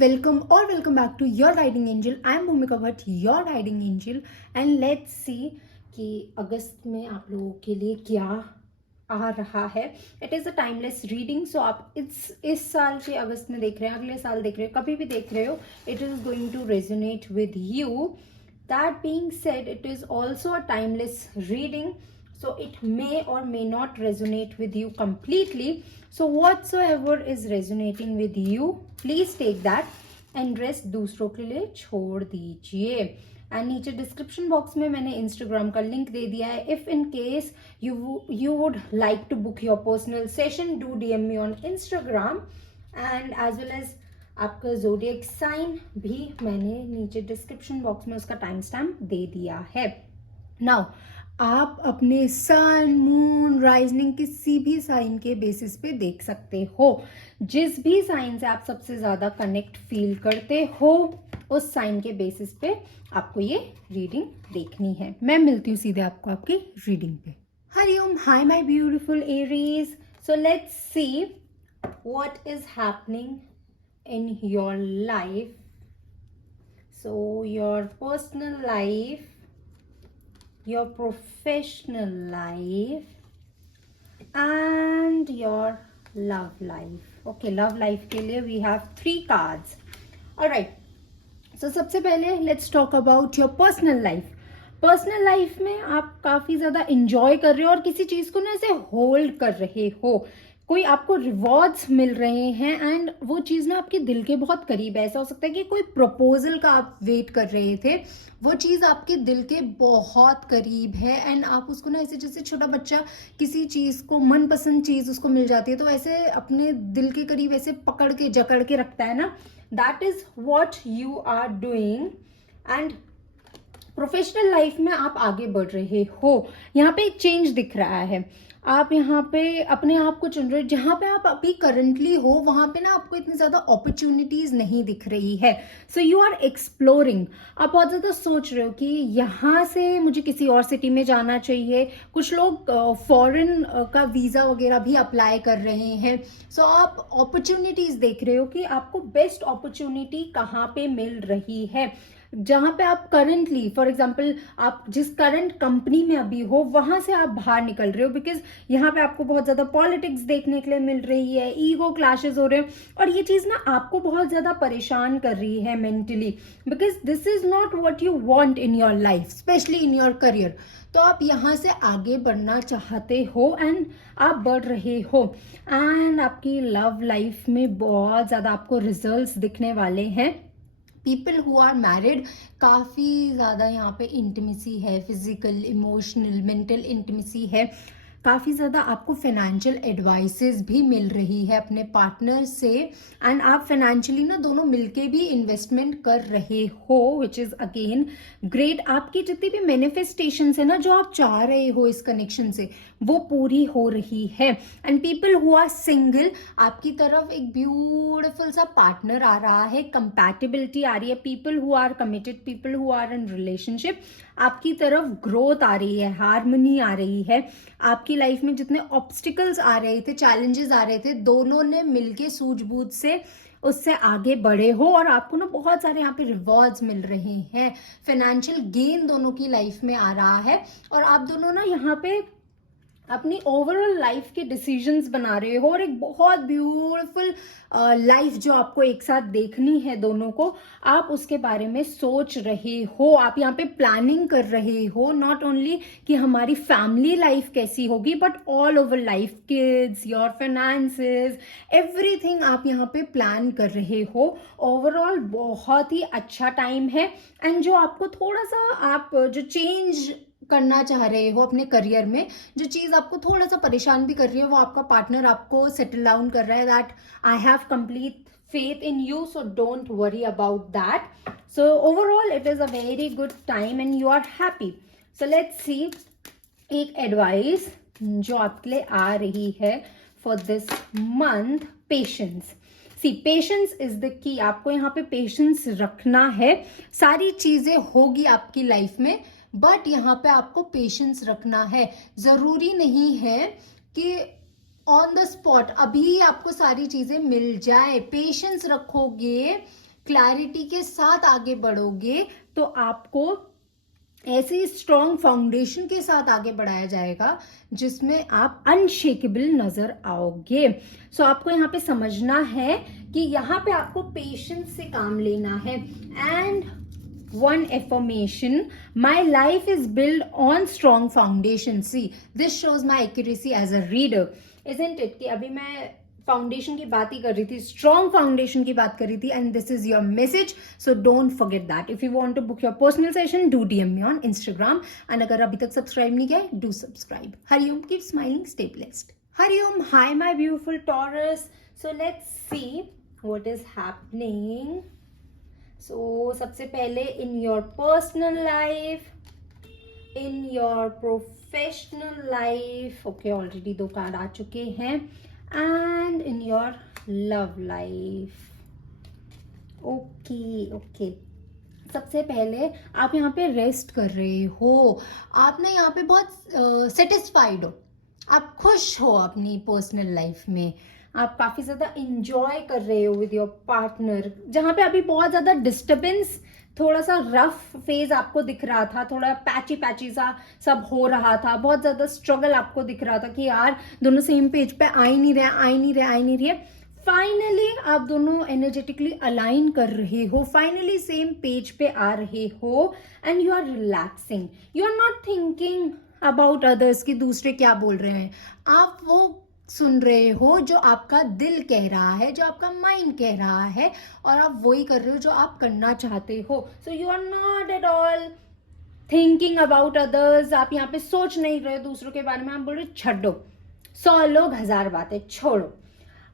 welcome or welcome back to your guiding angel. I am Bhumika Bhatt, your guiding angel, and let's see कि अगस्त में आप लोगों के लिए क्या आ रहा है. It is a timeless reading. So आप इस साल के अगस्त में देख रहे हैं, अगले साल देख रहे हो, कभी भी देख रहे हो, it is going to resonate with you. That being said, it is also a timeless reading, so it may or may not resonate with you completely. So whatsoever is resonating with you, please take that and rest दूसरों के लिए छोड़ दीजिए. And नीचे description box में मैंने Instagram का link दे दिया है. If in case you would like to book your personal session, do DM me on Instagram. And as well as आपका ज़ोडिएक साइन भी मैंने नीचे डिस्क्रिप्शन बॉक्स में उसका टाइम स्टैम्प दे दिया है. नाउ आप अपने सन, मून, राइजनिंग किसी भी साइन के बेसिस पे देख सकते हो. जिस भी साइन से आप सबसे ज़्यादा कनेक्ट फील करते हो, उस साइन के बेसिस पे आपको ये रीडिंग देखनी है. मैं मिलती हूँ सीधे आपको आपकी रीडिंग पे. Hariom. Hi my beautiful Aries. So let's see what is happening in your life. So your personal life, your professional life and your love life. Okay, love life के लिए we have 3 cards. Alright, so सबसे पहले let's talk about your personal life. Personal life में आप काफी ज्यादा enjoy कर रहे हो और किसी चीज को ना ऐसे होल्ड कर रहे हो. कोई आपको रिवॉर्ड्स मिल रहे हैं एंड वो चीज़ ना आपके दिल के बहुत करीब है. ऐसा हो सकता है कि कोई प्रपोजल का आप वेट कर रहे थे, वो चीज़ आपके दिल के बहुत करीब है एंड आप उसको ना ऐसे जैसे छोटा बच्चा किसी चीज़ को, मनपसंद चीज़ उसको मिल जाती है तो ऐसे अपने दिल के करीब ऐसे पकड़ के जकड़ के रखता है ना. That is what you are doing. And professional life में आप आगे बढ़ रहे हो. यहाँ पे एक चेंज दिख रहा है. आप यहाँ पे अपने आप को चुन रहे हो. जहाँ पे आप अभी करंटली हो वहाँ पे ना आपको इतनी ज़्यादा अपॉर्चुनिटीज़ नहीं दिख रही है. So you are exploring. आप बहुत ज़्यादा सोच रहे हो कि यहाँ से मुझे किसी और सिटी में जाना चाहिए. कुछ लोग फॉरेन का वीज़ा वगैरह भी अप्लाई कर रहे हैं. सो आप अपॉर्चुनिटीज़ देख रहे हो कि आपको बेस्ट अपॉर्चुनिटी कहाँ पे मिल रही है. जहाँ पे आप करंटली, फॉर एग्जाम्पल आप जिस करंट कंपनी में अभी हो वहां से आप बाहर निकल रहे हो. बिकॉज यहाँ पे आपको बहुत ज्यादा पॉलिटिक्स देखने के लिए मिल रही है, ईगो क्लैशेस हो रहे हैं और ये चीज ना आपको बहुत ज्यादा परेशान कर रही है mentally. Because this is not what you want in your life, specially in your career. तो आप यहाँ से आगे बढ़ना चाहते हो एंड आप बढ़ रहे हो. एंड आपकी लव लाइफ में बहुत ज्यादा आपको रिजल्ट्स दिखने वाले हैं. पीपल हु आर मैरिड, काफ़ी ज़्यादा यहाँ पे इंटीमेसी है, फिजिकल, इमोशनल, मेंटल इंटीमेसी है. काफ़ी ज़्यादा आपको फाइनेंशियल एडवाइसेस भी मिल रही है अपने पार्टनर से एंड आप फाइनेंशियली ना दोनों मिलके भी इन्वेस्टमेंट कर रहे हो, विच इज़ अगेन ग्रेट. आपकी जितनी भी मैनिफेस्टेशंस है ना जो आप चाह रहे हो इस कनेक्शन से, वो पूरी हो रही है. And people who are single, आपकी तरफ एक ब्यूटिफुल सा पार्टनर आ रहा है, कंपैटिबिलिटी आ रही है. People who are committed, people who are in relationship, आपकी तरफ ग्रोथ आ रही है, हार्मनी आ रही है. आपकी लाइफ में जितने ऑब्स्टिकल्स आ रहे थे, चैलेंजेस आ रहे थे, दोनों ने मिलके सूझबूझ से उससे आगे बढ़े हो और आपको ना बहुत सारे यहाँ पे रिवॉर्ड्स मिल रहे हैं. फाइनेंशियल गेन दोनों की लाइफ में आ रहा है और आप दोनों ना यहाँ पे अपनी ओवरऑल लाइफ के डिसीजंस बना रहे हो और एक बहुत ब्यूटीफुल लाइफ जो आपको एक साथ देखनी है दोनों को, आप उसके बारे में सोच रहे हो. आप यहाँ पे प्लानिंग कर रहे हो, नॉट ओनली कि हमारी फैमिली लाइफ कैसी होगी but all over life, kids, your finances, everything आप यहाँ पे प्लान कर रहे हो. ओवरऑल बहुत ही अच्छा टाइम है. एंड जो आपको थोड़ा सा आप जो चेंज करना चाह रहे हो अपने करियर में, जो चीज़ आपको थोड़ा सा परेशान भी कर रही है, वो आपका पार्टनर आपको सेटल डाउन कर रहा है. That I have complete faith in you, so don't worry about that. So overall it is a very good time and you are happy. So let's see एक एडवाइस जो आपके लिए आ रही है for this month. Patience. See, patience is the key. आपको यहाँ पे पेशेंस रखना है. सारी चीजें होगी आपकी लाइफ में बट यहाँ पे आपको पेशेंस रखना है. जरूरी नहीं है कि ऑन द स्पॉट अभी आपको सारी चीजें मिल जाए. पेशेंस रखोगे क्लैरिटी के साथ आगे बढ़ोगे तो आपको ऐसे स्ट्रॉन्ग फाउंडेशन के साथ आगे बढ़ाया जाएगा जिसमें आप अनशेकेबल नजर आओगे। सो आपको यहाँ पे समझना है कि यहाँ पे आपको पेशेंस से काम लेना है। And one affirmation, my life is built on strong foundation. See, this shows my accuracy as a reader, isn't it? कि अभी मैं फाउंडेशन की बात ही कर रही थी, स्ट्रॉन्ग फाउंडेशन की बात कर रही थी, and this is your message, so don't forget that. If you want to book your personal session, do DM me on Instagram, and अगर अभी तक सब्सक्राइब नहीं किया, do subscribe. Hari Om, keep smiling, stay blessed. Hariom, hi my beautiful Taurus. So let's see what is happening. So सबसे पहले in your personal life, in your professional life, okay already 2 card आ चुके हैं, and in your love life. Okay सबसे पहले आप यहाँ पे रेस्ट कर रहे हो, आप ना यहाँ पे बहुत सेटिस्फाइड हो, आप खुश हो अपनी पर्सनल लाइफ में, आप काफी ज्यादा इंजॉय कर रहे हो विद योर पार्टनर। जहाँ पे अभी बहुत ज्यादा डिस्टर्बेंस, थोड़ा सा रफ फेज आपको दिख रहा था, थोड़ा पैची सा सब हो रहा था, बहुत ज्यादा स्ट्रगल आपको दिख रहा था कि यार दोनों सेम पेज पे आ ही नहीं रहे। फाइनली आप दोनों एनर्जेटिकली अलाइन कर रहे हो, फाइनली सेम पेज पे आ रहे हो, and you are relaxing, you are not thinking about others कि दूसरे क्या बोल रहे हैं, आप वो सुन रहे हो जो आपका दिल कह रहा है, जो आपका माइंड कह रहा है, और आप वही कर रहे हो जो आप करना चाहते हो। So you are not at all thinking about others, आप यहाँ पे सोच नहीं रहे दूसरों के बारे में, आप बोल रहे छड्डो, 100 लोग 1000 बातें, छोड़ो।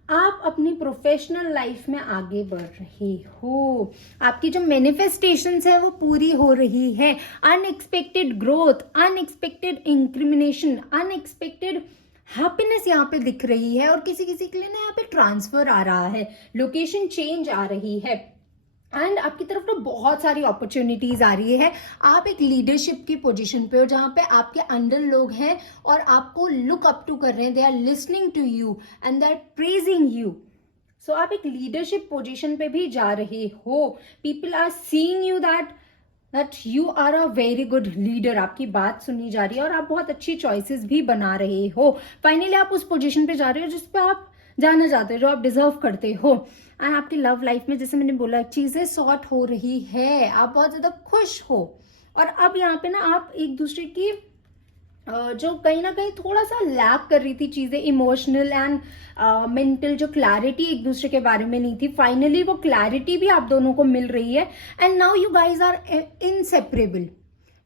आप अपनी प्रोफेशनल लाइफ में आगे बढ़ रहे हो, आपकी जो मैनिफेस्टेशंस है वो पूरी हो रही है, unexpected growth, unexpected incrimination, unexpected happiness यहाँ पे दिख रही है, और किसी किसी के लिए ना यहाँ पे ट्रांसफर आ रहा है, लोकेशन चेंज आ रही है, एंड आपकी तरफ ना बहुत सारी अपॉर्चुनिटीज आ रही है। आप एक लीडरशिप की पोजीशन पे हो जहाँ पे आपके अंडर लोग हैं और आपको लुक अप टू कर रहे हैं, they are listening to you and they are praising you. So आप एक लीडरशिप पोजीशन पे भी जा रहे हो, people are seeing you that you are a very good leader, आपकी बात सुनी जा रही है और आप बहुत अच्छी चॉइसेस भी बना रहे हो। फाइनली आप उस पोजीशन पे जा रहे हो जिस पे आप जाना चाहते हो, जो आप डिजर्व करते हो। एंड आपकी लव लाइफ में, जैसे मैंने बोला, चीजें सॉर्ट हो रही है, आप बहुत ज्यादा खुश हो, और अब यहाँ पे ना आप एक दूसरे की जो कहीं ना कहीं थोड़ा सा लैक कर रही थी चीजें, इमोशनल एंड मेंटल जो क्लैरिटी एक दूसरे के बारे में नहीं थी, फाइनली वो क्लैरिटी भी आप दोनों को मिल रही है, and now you guys are inseparable.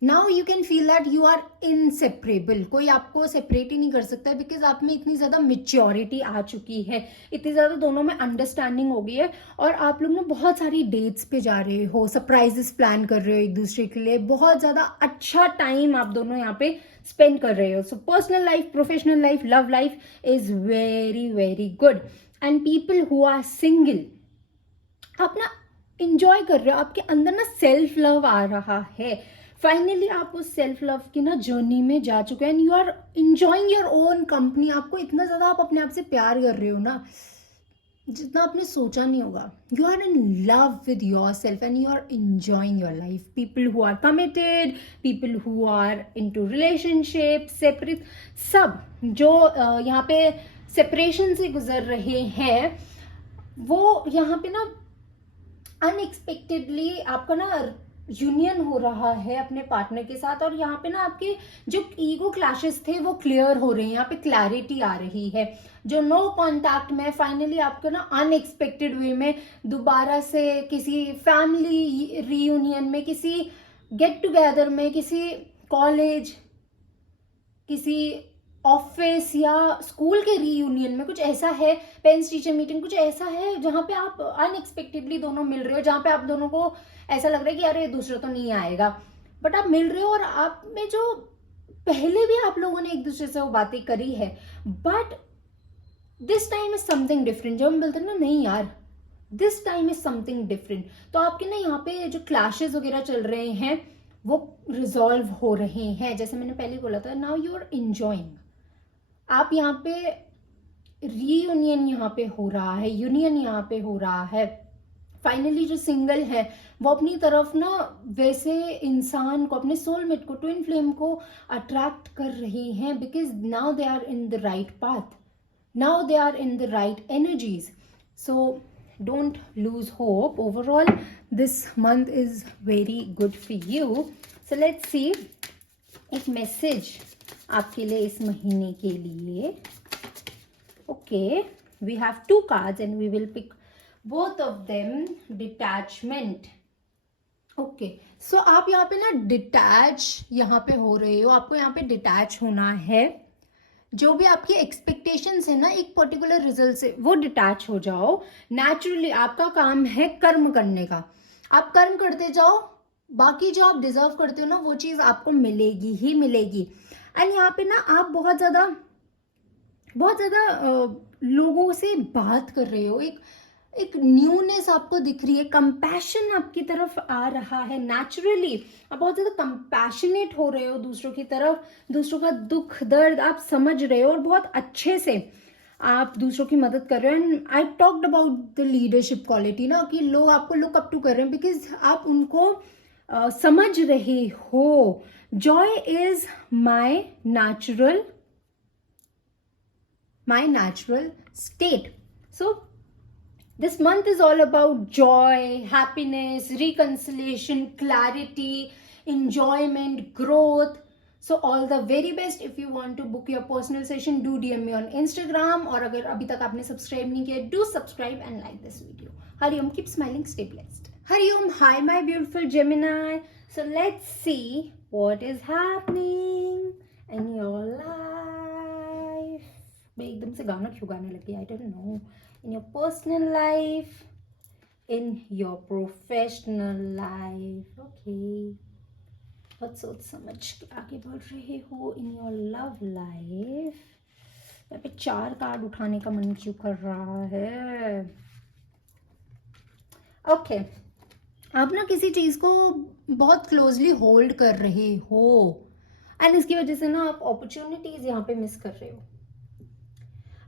Now you can feel that you are inseparable, कोई आपको सेपरेट ही नहीं कर सकता, बिकॉज आप में इतनी ज्यादा मेच्योरिटी आ चुकी है, इतनी ज्यादा दोनों में अंडरस्टैंडिंग हो गई है, और आप लोग ना बहुत सारी डेट्स पे जा रहे हो, सरप्राइजेस प्लान कर रहे हो एक दूसरे के लिए, बहुत ज्यादा अच्छा टाइम आप दोनों यहाँ पे स्पेंड कर रहे हो। So personal life, professional life, love life is very very good. And people who are single, आप ना इंजॉय कर रहे हो, आपके अंदर ना सेल्फ लव आ रहा है, फाइनली आप उस सेल्फ लव की ना जर्नी में जा चुके हैं, and you are enjoying your own company. आपको इतना ज्यादा आप अपने आप से प्यार कर रहे हो ना, जितना आपने सोचा नहीं होगा। You are in love with yourself and you are enjoying your life. People who are committed, people who are in to relationship, separate, सब जो यहाँ पे सेपरेशन से गुजर रहे हैं, वो यहाँ पे ना अनएक्सपेक्टेडली आपका ना यूनियन हो रहा है अपने पार्टनर के साथ, और यहाँ पे ना आपके जो ईगो क्लैशेस थे वो क्लियर हो रहे हैं, यहाँ पे क्लैरिटी आ रही है। जो नो कॉन्टैक्ट में फाइनली आपको ना अनएक्सपेक्टेड वे में दोबारा से किसी फैमिली रीयूनियन में, किसी गेट टुगेदर में, किसी कॉलेज, किसी ऑफिस या स्कूल के रीयूनियन में, कुछ ऐसा है, पेरेंट्स टीचर मीटिंग, कुछ ऐसा है जहाँ पे आप अनएक्सपेक्टेडली दोनों मिल रहे हो, जहाँ पे आप दोनों को ऐसा लग रहा है कि अरे दूसरा तो नहीं आएगा, बट आप मिल रहे हो, और आप में जो पहले भी आप लोगों ने एक दूसरे से वो बातें करी है, but this time is something different. जब हम बोलते हैं ना, नहीं यार this time is something different, तो आपके ना यहाँ पे जो क्लैशेस वगैरह चल रहे हैं वो रिजॉल्व हो रहे हैं। जैसे मैंने पहले बोला था, नाउ यू आर इंजॉइंग, आप यहाँ पे रीयूनियन यहाँ पे हो रहा है, यूनियन यहाँ पे हो रहा है, फाइनली जो सिंगल है वो अपनी तरफ ना वैसे इंसान को, अपने सोलमेट को, ट्विन फ्लेम को अट्रैक्ट कर रही हैं, because now they are in the right path, now they are in the right energies. So don't lose hope. Overall, this month is very good for you. So let's see एक message आपके लिए इस महीने के लिए. Okay, we have 2 cards and we will pick both of them. Detachment. Okay, so आप यहाँ पे ना डिटैच यहाँ पे हो रहे हो, आपको यहाँ पे डिटैच होना है. जो भी आपकी एक्सपेक्टेशंस है ना एक पर्टिकुलर रिजल्ट से, वो डिटैच हो जाओ. नेचुरली आपका काम है कर्म करने का, आप कर्म करते जाओ, बाकी जो आप डिजर्व करते हो ना वो चीज आपको मिलेगी ही मिलेगी. एंड यहाँ पे ना आप बहुत ज्यादा लोगों से बात कर रहे हो, एक न्यूनेस आपको दिख रही है, कंपैशन आपकी तरफ आ रहा है. नेचुरली आप बहुत ज़्यादा कंपैशनेट हो रहे हो दूसरों की तरफ, दूसरों का दुख दर्द आप समझ रहे हो और बहुत अच्छे से आप दूसरों की मदद कर रहे हो. And I talked about the leadership quality ना, कि लोग आपको लुक अप टू कर रहे हैं बिकॉज आप उनको समझ रहे हो. Joy is my natural state. So this month is all about joy, happiness, reconciliation, clarity, enjoyment, growth. So all the very best. If you want to book your personal session, do DM me on Instagram. और अगर अभी तक आपने subscribe नहीं किया, do subscribe and like this video. Hari Om, keep smiling, stay blessed. Hari Om, hi my beautiful Gemini. So let's see what is happening in your life. मैं एकदम से गाना क्यों गाने लगी? I don't know. In your personal life, in your professional life. Okay. बहुत सोच समझ के आगे बढ़ रहे हो. In your love life, यहाँ पे 4 कार्ड उठाने का मन क्यों कर रहा है? Okay. आप ना किसी चीज को बहुत क्लोजली होल्ड कर रहे हो एंड इसकी वजह से ना आप अपॉर्चुनिटीज यहाँ पे मिस कर रहे हो.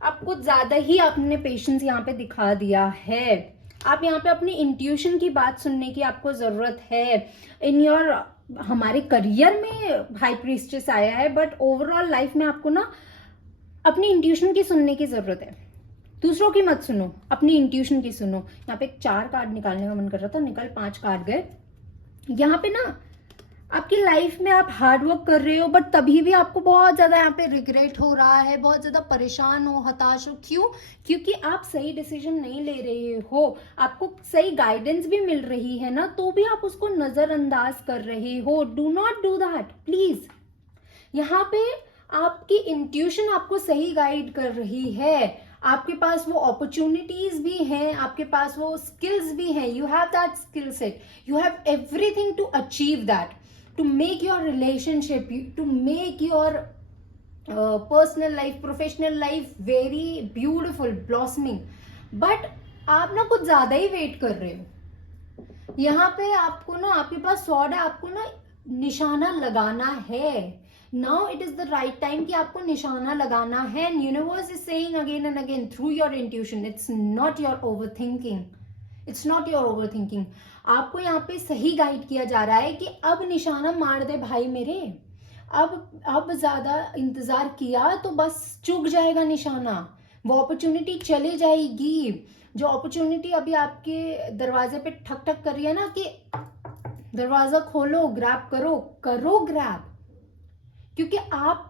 आप कुछ ज्यादा ही आपने पेशेंस यहाँ पे दिखा दिया है. आप यहाँ पे अपनी इंट्यूशन की बात सुनने की आपको जरूरत है. इन योर हमारे करियर में हाई प्रीस्टेस आया है, बट ओवरऑल लाइफ में आपको ना अपनी इंट्यूशन की सुनने की जरूरत है. दूसरों की मत सुनो, अपनी इंट्यूशन की सुनो. यहाँ पे 4 कार्ड निकालने का मन कर रहा था, निकल 5 कार्ड गए. यहाँ पे ना आपकी लाइफ में आप हार्ड वर्क कर रहे हो, बट तभी भी आपको बहुत ज्यादा यहाँ पे रिग्रेट हो रहा है, बहुत ज्यादा परेशान हो, हताश हो. क्यों? क्योंकि आप सही डिसीजन नहीं ले रहे हो. आपको सही गाइडेंस भी मिल रही है ना, तो भी आप उसको नजरअंदाज कर रहे हो. Do not do that please. यहाँ पे आपकी इंट्यूशन आपको सही गाइड कर रही है. आपके पास वो अपॉर्चुनिटीज भी हैं, आपके पास वो स्किल्स भी हैं. You have that skill set, you have everything to achieve that, to make your relationship, to make your personal life, professional life very beautiful, blossoming. But आप ना कुछ ज्यादा ही वेट कर रहे हो. यहाँ पे आपको ना, आपके पास स्वॉर्ड है, आपको ना निशाना लगाना है. Now it is the right time कि आपको निशाना लगाना है. And universe is saying again and again through your intuition, it's not your overthinking. It's not your overthinking. आपको यहाँ पे सही गाइड किया जा रहा है कि अब निशाना मार दे भाई मेरे. अब ज्यादा इंतजार किया तो बस चूक जाएगा निशाना, वो अपॉर्चुनिटी चली जाएगी. जो अपॉर्चुनिटी अभी आपके दरवाजे पे ठक ठक कर रही है ना कि दरवाजा खोलो, ग्रैब करो ग्रैब, क्योंकि आप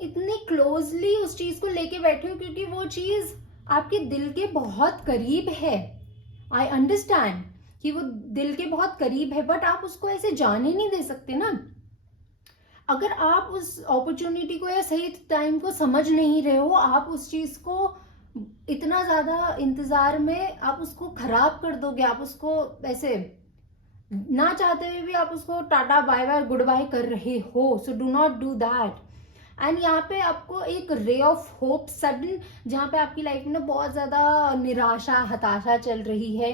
इतने क्लोजली उस चीज को लेके बैठे हो, क्योंकि वो चीज आपके दिल के बहुत करीब है. आई अंडरस्टैंड कि वो दिल के बहुत करीब है, बट आप उसको ऐसे जाने नहीं दे सकते ना. अगर आप उस अपॉर्चुनिटी को या सही टाइम को समझ नहीं रहे हो, आप उस चीज को इतना ज्यादा इंतजार में आप उसको खराब कर दोगे. आप उसको ऐसे ना चाहते हुए भी आप उसको tata bye bye goodbye कर रहे हो. So do not do that. And यहाँ पे आपको एक रे ऑफ होप सडन, जहाँ पे आपकी लाइफ में बहुत ज्यादा निराशा, हताशा चल रही है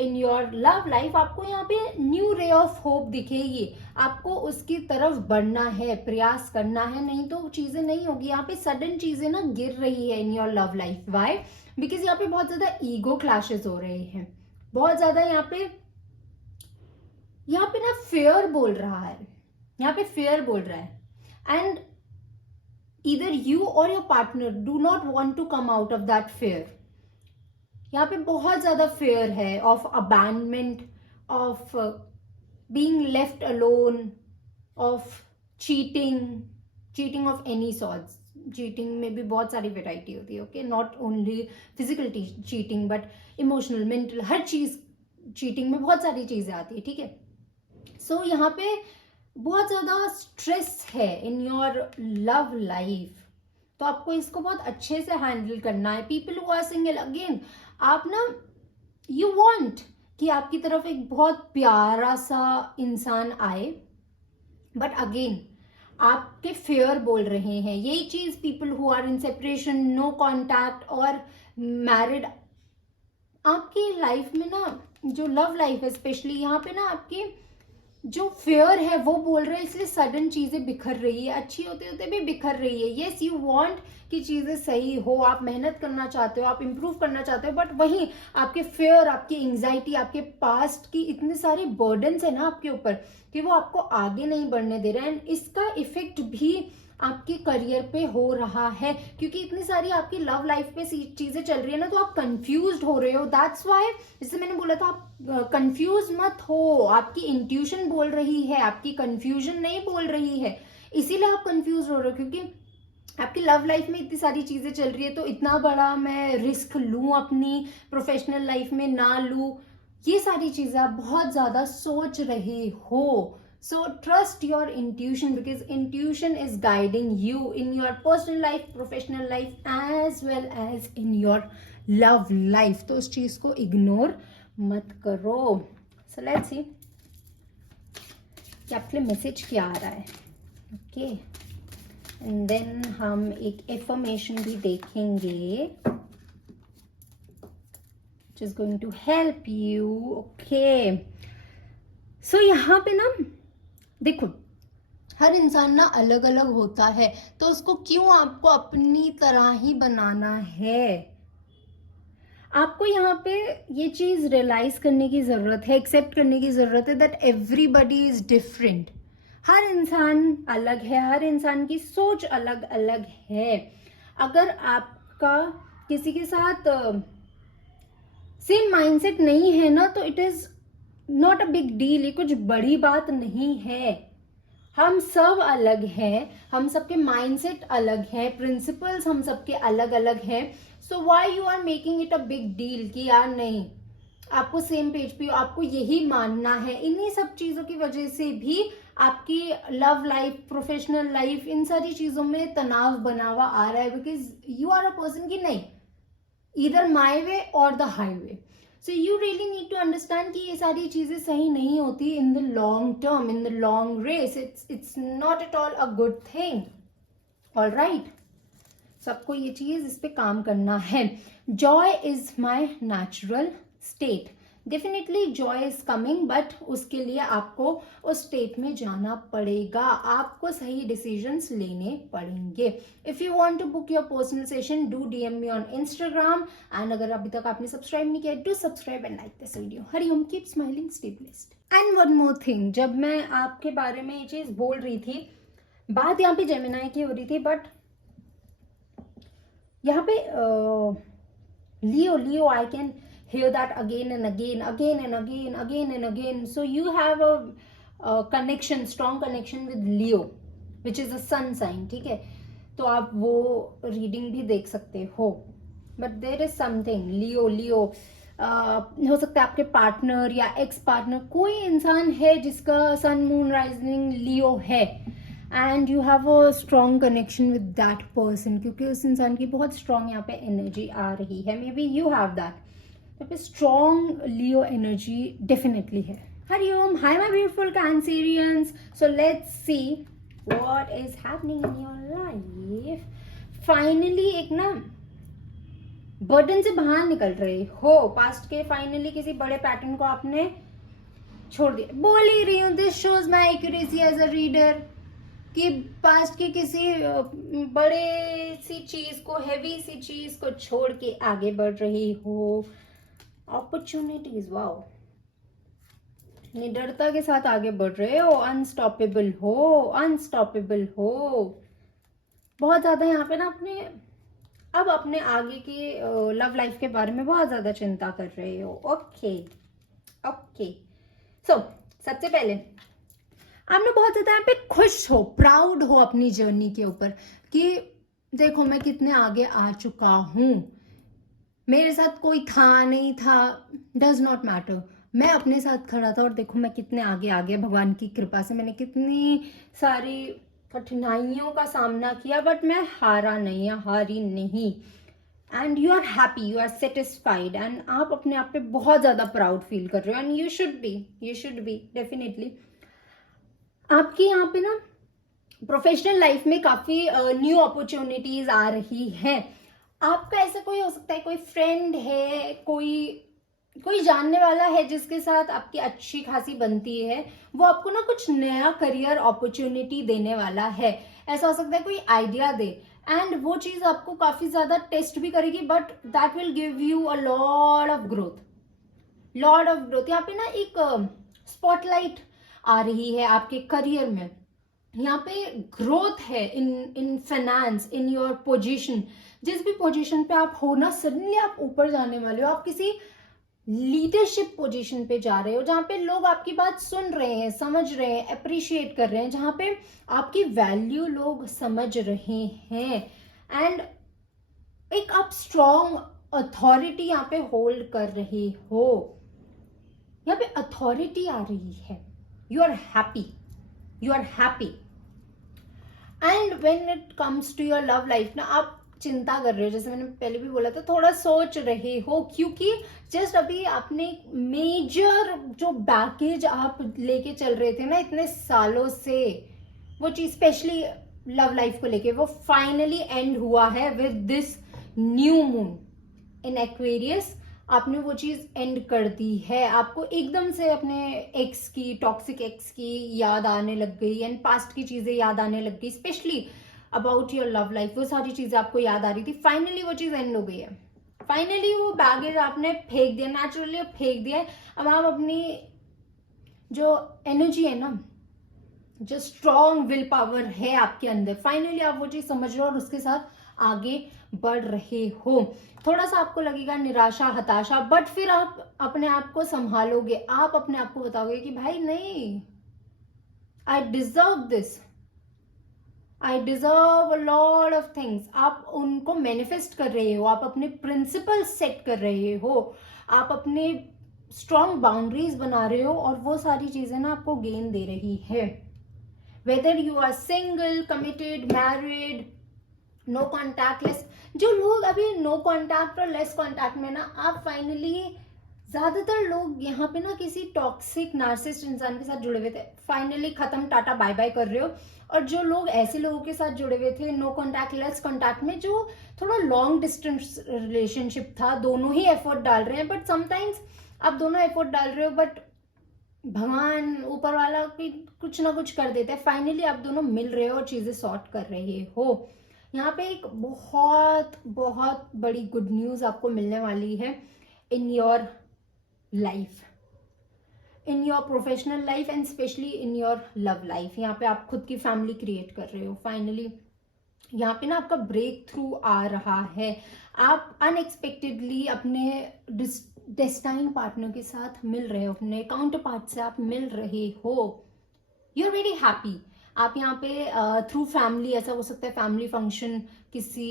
इन योर लव लाइफ, आपको यहाँ पे न्यू रे ऑफ होप दिखेगी. आपको उसकी तरफ बढ़ना है, प्रयास करना है, नहीं तो चीजें नहीं होगी. यहाँ पे सडन चीजें ना गिर रही है in your love life. Why? Because यहाँ पे बहुत ज्यादा ईगो क्लैशेस हो रहे हैं. बहुत ज्यादा यहाँ पे ना फेयर बोल रहा है, यहाँ पे फेयर बोल रहा है, and either you or your partner do not want to come out of that fear. यहाँ पे बहुत ज्यादा fear है of abandonment, of being left alone, of cheating of any sorts. Cheating में भी बहुत सारी वेराइटी होती है, okay, not only physical cheating but emotional, mental, हर चीज चीटिंग में बहुत सारी चीजें आती है, ठीक है. सो यहाँ पे बहुत ज्यादा स्ट्रेस है इन योर लव लाइफ, तो आपको इसको बहुत अच्छे से हैंडल करना है. People who are single, again आप ना यू वांट कि आपकी तरफ एक बहुत प्यारा सा इंसान आए, बट अगेन आपके फेयर बोल रहे हैं. यही चीज people who are in separation, no contact और मैरिड, आपकी लाइफ में ना जो लव लाइफ है स्पेशली, यहाँ पे ना आपकी जो फेयर है वो बोल रहे हैं, इसलिए सडन चीजें बिखर रही है, अच्छी होते होते भी बिखर रही है. येस, यू वांट कि चीजें सही हो, आप मेहनत करना चाहते हो, आप इंप्रूव करना चाहते हो, बट वहीं आपके फेयर, आपकी एंजाइटी, आपके पास्ट की इतने सारे बर्डन्स है ना आपके ऊपर कि वो आपको आगे नहीं बढ़ने दे रहे हैं. एंड इसका इफेक्ट भी आपके करियर पे हो रहा है, क्योंकि इतनी सारी आपकी लव लाइफ पे चीजें चल रही है ना, तो आप कंफ्यूज हो रहे हो. दैट्स वाई, जैसे मैंने बोला था, आप कंफ्यूज मत हो. आपकी इंट्यूशन बोल रही है, आपकी कंफ्यूजन नहीं बोल रही है, इसीलिए आप कंफ्यूज हो रहे हो, क्योंकि आपकी लव लाइफ में इतनी सारी चीजें चल रही है. तो इतना बड़ा मैं रिस्क लूं अपनी प्रोफेशनल लाइफ में, ना लूं, ये सारी चीजें आप बहुत ज्यादा सोच रहे हो. So trust your intuition, because intuition is guiding you in your personal life, professional life, as well as in your love life. तो उस चीज को इग्नोर मत करो. So let's see कि आपके लिए मैसेज क्या आ रहा है. ओके, एंड देन हम एक एफर्मेशन भी देखेंगे which is going to help you. Okay, so यहाँ पे ना देखो, हर इंसान ना अलग अलग होता है, तो उसको क्यों आपको अपनी तरह ही बनाना है. आपको यहाँ पे ये चीज रियलाइज करने की जरूरत है, एक्सेप्ट करने की जरूरत है दैट एवरीबडी इज डिफरेंट. हर इंसान अलग है, हर इंसान की सोच अलग अलग है. अगर आपका किसी के साथ सेम माइंडसेट नहीं है ना, तो it is not a big deal. ये कुछ बड़ी बात नहीं है. हम सब अलग हैं, हम सबके माइंडसेट अलग है, प्रिंसिपल्स हम सबके अलग अलग हैं. So why you are making it a big deal कि यार नहीं, आपको सेम पेज पे, आपको यही मानना है. इन्हीं सब चीजों की वजह से भी आपकी लव लाइफ, प्रोफेशनल लाइफ, इन सारी चीजों में तनाव बना हुआ आ रहा है, because you are a person की नहीं, ईदर माई वे और the highway. So you really need to understand कि ये सारी चीजें सही नहीं होती in the long term, in the long race. It's not at all a good thing. All right. सबको ये चीज, इस पे काम करना है. Joy is my natural state. Definitely joy is coming, but उसके लिए आपको उस स्टेट में जाना पड़ेगा, आपको सही डिसीजंस लेने पड़ेंगे. If you want to book your personal session, do DM me on Instagram. And अगर अभी तक आपने सब्सक्राइब नहीं किया, do subscribe and like this video. Hariom, keep smiling, stay blessed. And one more thing, जब मैं आपके बारे में ये चीज बोल रही थी, बात यहाँ पे जेमिनाई की हो रही थी, बट यहाँ पे Leo I can hear that again and again and again. So you have a connection, strong connection with Leo, which is a sun sign. ठीक है, तो आप वो रीडिंग भी देख सकते हो. बट देर इज समथिंग, लियो हो सकता है आपके पार्टनर या एक्स पार्टनर, कोई इंसान है जिसका सन मून राइजिंग लियो है, and you have a strong connection with that person, क्योंकि उस इंसान की बहुत स्ट्रॉन्ग यहाँ पे एनर्जी आ रही है. May be you have that. तो स्ट्रॉन्ग लियो एनर्जी डेफिनेटली है. Hariom, hi my beautiful Cancerians. So let's see what is happening in your life. Finally एक ना बर्डन से बाहर निकल रहे हो, पास्ट के फाइनली किसी बड़े पैटर्न को आपने छोड़ दिया. बोल ही रही हूँ, this shows my accuracy as a reader, कि पास्ट की किसी बड़े सी चीज को, हैवी सी चीज को छोड़ के आगे बढ़ रही हो. अपॉर्चुनिटीज, वाओ, निडरता के साथ आगे बढ़ रहे हो, अनस्टॉपेबल हो, अनस्टॉपेबल हो। बहुत ज्यादा यहाँ पे ना अपने आगे की लव लाइफ के बारे में बहुत ज्यादा चिंता कर रहे हो। ओके ओके, सो सबसे पहले आप ना बहुत ज्यादा यहाँ पे खुश हो, प्राउड हो अपनी जर्नी के ऊपर कि देखो मैं कितने आगे आ चुका हूं, मेरे साथ कोई था नहीं था, डज नॉट मैटर, मैं अपने साथ खड़ा था और देखो मैं कितने आगे आ गया भगवान की कृपा से। मैंने कितनी सारी कठिनाइयों का सामना किया बट मैं हारा नहीं या हारी नहीं। And you are happy, you are satisfied and आप अपने आप पे बहुत ज्यादा प्राउड फील कर रहे हो and you should be definitely. आपकी यहाँ पे ना प्रोफेशनल लाइफ में काफी न्यू अपॉर्चुनिटीज आ रही हैं। आपका ऐसा कोई हो सकता है, कोई फ्रेंड है, कोई जानने वाला है जिसके साथ आपकी अच्छी खासी बनती है, वो आपको ना कुछ नया करियर अपॉर्चुनिटी देने वाला है। ऐसा हो सकता है कोई आइडिया दे एंड वो चीज आपको काफी ज्यादा टेस्ट भी करेगी but that will give you a lot of growth, lot of growth. यहाँ पे ना एक स्पॉटलाइट आ रही है आपके करियर में, यहाँ पे ग्रोथ है in finance, in your position. जिस भी पोजीशन पे आप हो ना, सडनली आप ऊपर जाने वाले हो, आप किसी लीडरशिप पोजीशन पे जा रहे हो जहां पे लोग आपकी बात सुन रहे हैं, समझ रहे हैं, अप्रिशिएट कर रहे हैं, जहां पे आपकी वैल्यू लोग समझ रहे हैं एंड एक आप स्ट्रॉन्ग अथॉरिटी यहाँ पे होल्ड कर रहे हो। यहाँ पे अथॉरिटी आ रही है, you are happy, you are happy. And when it comes to your love life ना, आप चिंता कर रहे हो, जैसे मैंने पहले भी बोला था, थोड़ा सोच रहे हो क्योंकि जस्ट अभी आपने मेजर जो बैगेज आप लेके चल रहे थे ना इतने सालों से, वो चीज स्पेशली लव लाइफ को लेके, वो फाइनली एंड हुआ है with this new moon in Aquarius. आपने वो चीज एंड कर दी है। आपको एकदम से अपने एक्स की, टॉक्सिक एक्स की याद आने लग गई एंड पास्ट की चीजें याद आने लग गई, specially about your love life. वो सारी चीजें आपको याद आ रही थी, फाइनली वो चीज एंड हो गई है। फाइनली वो बैगेज आपने फेंक दिया, नेचुरली फेंक दिया। अब आप अपनी जो एनर्जी है ना, जो स्ट्रॉन्ग विल पावर है आपके अंदर, फाइनली आप वो चीज समझ रहे हो और उसके साथ आगे बढ़ रहे हो। थोड़ा सा आपको लगेगा निराशा, हताशा, बट फिर आप अपने आप को संभालोगे, आप अपने आप को बताओगे कि भाई नहीं, I deserve this, I deserve a lot of things. आप उनको मैनिफेस्ट कर रहे हो, आप अपने प्रिंसिपल सेट कर रहे हो, आप अपने स्ट्रॉन्ग बाउंड्रीज बना रहे हो और वो सारी चीजें ना आपको गेन दे रही है। Whether you are single, committed, married, no contact, less, जो लोग अभी नो कॉन्टैक्ट और लेस कॉन्टैक्ट में ना, आप फाइनली, ज्यादातर लोग यहाँ पे ना किसी टॉक्सिक नार्सिसिस्ट इंसान के साथ जुड़े हुए थे, फाइनली खत्म, टाटा बाय बाय कर रहे हो। और जो लोग ऐसे लोगों के साथ जुड़े हुए थे नो कॉन्टैक्ट, लेस कॉन्टैक्ट में, जो थोड़ा लॉन्ग डिस्टेंस रिलेशनशिप था, दोनों ही एफर्ट डाल रहे हैं, बट समटाइम्स आप दोनों एफर्ट डाल रहे हो बट भगवान ऊपर वाला कुछ ना कुछ कर देता है, फाइनली आप दोनों मिल रहे हो और चीजें सॉर्ट कर रहे हो। यहाँ पे एक बहुत बहुत बड़ी गुड न्यूज आपको मिलने वाली है in your life, in your professional life and specially in your love life. यहाँ पे आप खुद की फैमिली क्रिएट कर रहे हो फाइनली। यहाँ पे ना आपका ब्रेक थ्रू आ रहा है, आप अनएक्सपेक्टेडली अपने डेस्टाइन पार्टनर के साथ मिल रहे हो, अपने काउंटर पार्ट से आप मिल रहे हो, यू आर वेरी हैप्पी। आप यहाँ पे थ्रू फैमिली, ऐसा हो सकता है फैमिली फंक्शन, किसी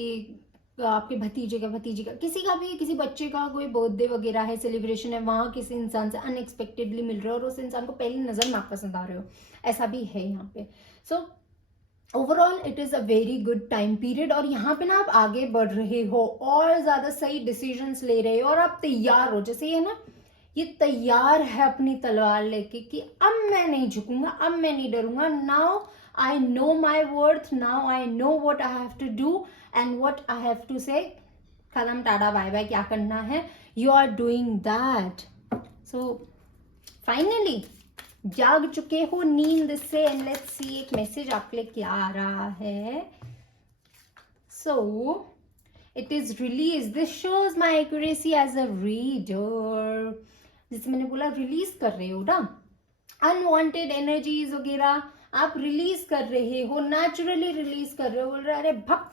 आपके भतीजे का, किसी का भी, किसी बच्चे का कोई बर्थडे वगैरह है, सेलिब्रेशन है, वहां किसी इंसान से अनएक्सपेक्टेडली मिल रहे हो और उस इंसान को पहली नजर में आप पसंद आ रहे हो, ऐसा भी है यहाँ पे। So overall it is a very good time period और यहाँ पे ना आप आगे बढ़ रहे हो और ज्यादा सही डिसीजंस ले रहे हो और आप तैयार हो। जैसे ये ना, ये तैयार है अपनी तलवार लेके कि अब मैं नहीं झुकूंगा, अब मैं नहीं डरूंगा। Now I know my worth, now I know what I have to do and what I have to say. खत्म, टाटा बाय बाय, क्या करना है, you are doing that. So finally जाग चुके हो नींद से एंड लेट्स सी एक मैसेज आपके लिए क्या आ रहा है। सो it is released. This shows my accuracy as a reader. जैसे मैंने बोला रिलीज कर रहे हो ना अनवांटेड एनर्जीज वगैरह, आप रिलीज कर रहे हो, नेचुरली रिलीज कर रहे हो. बोल रहे अरे भप,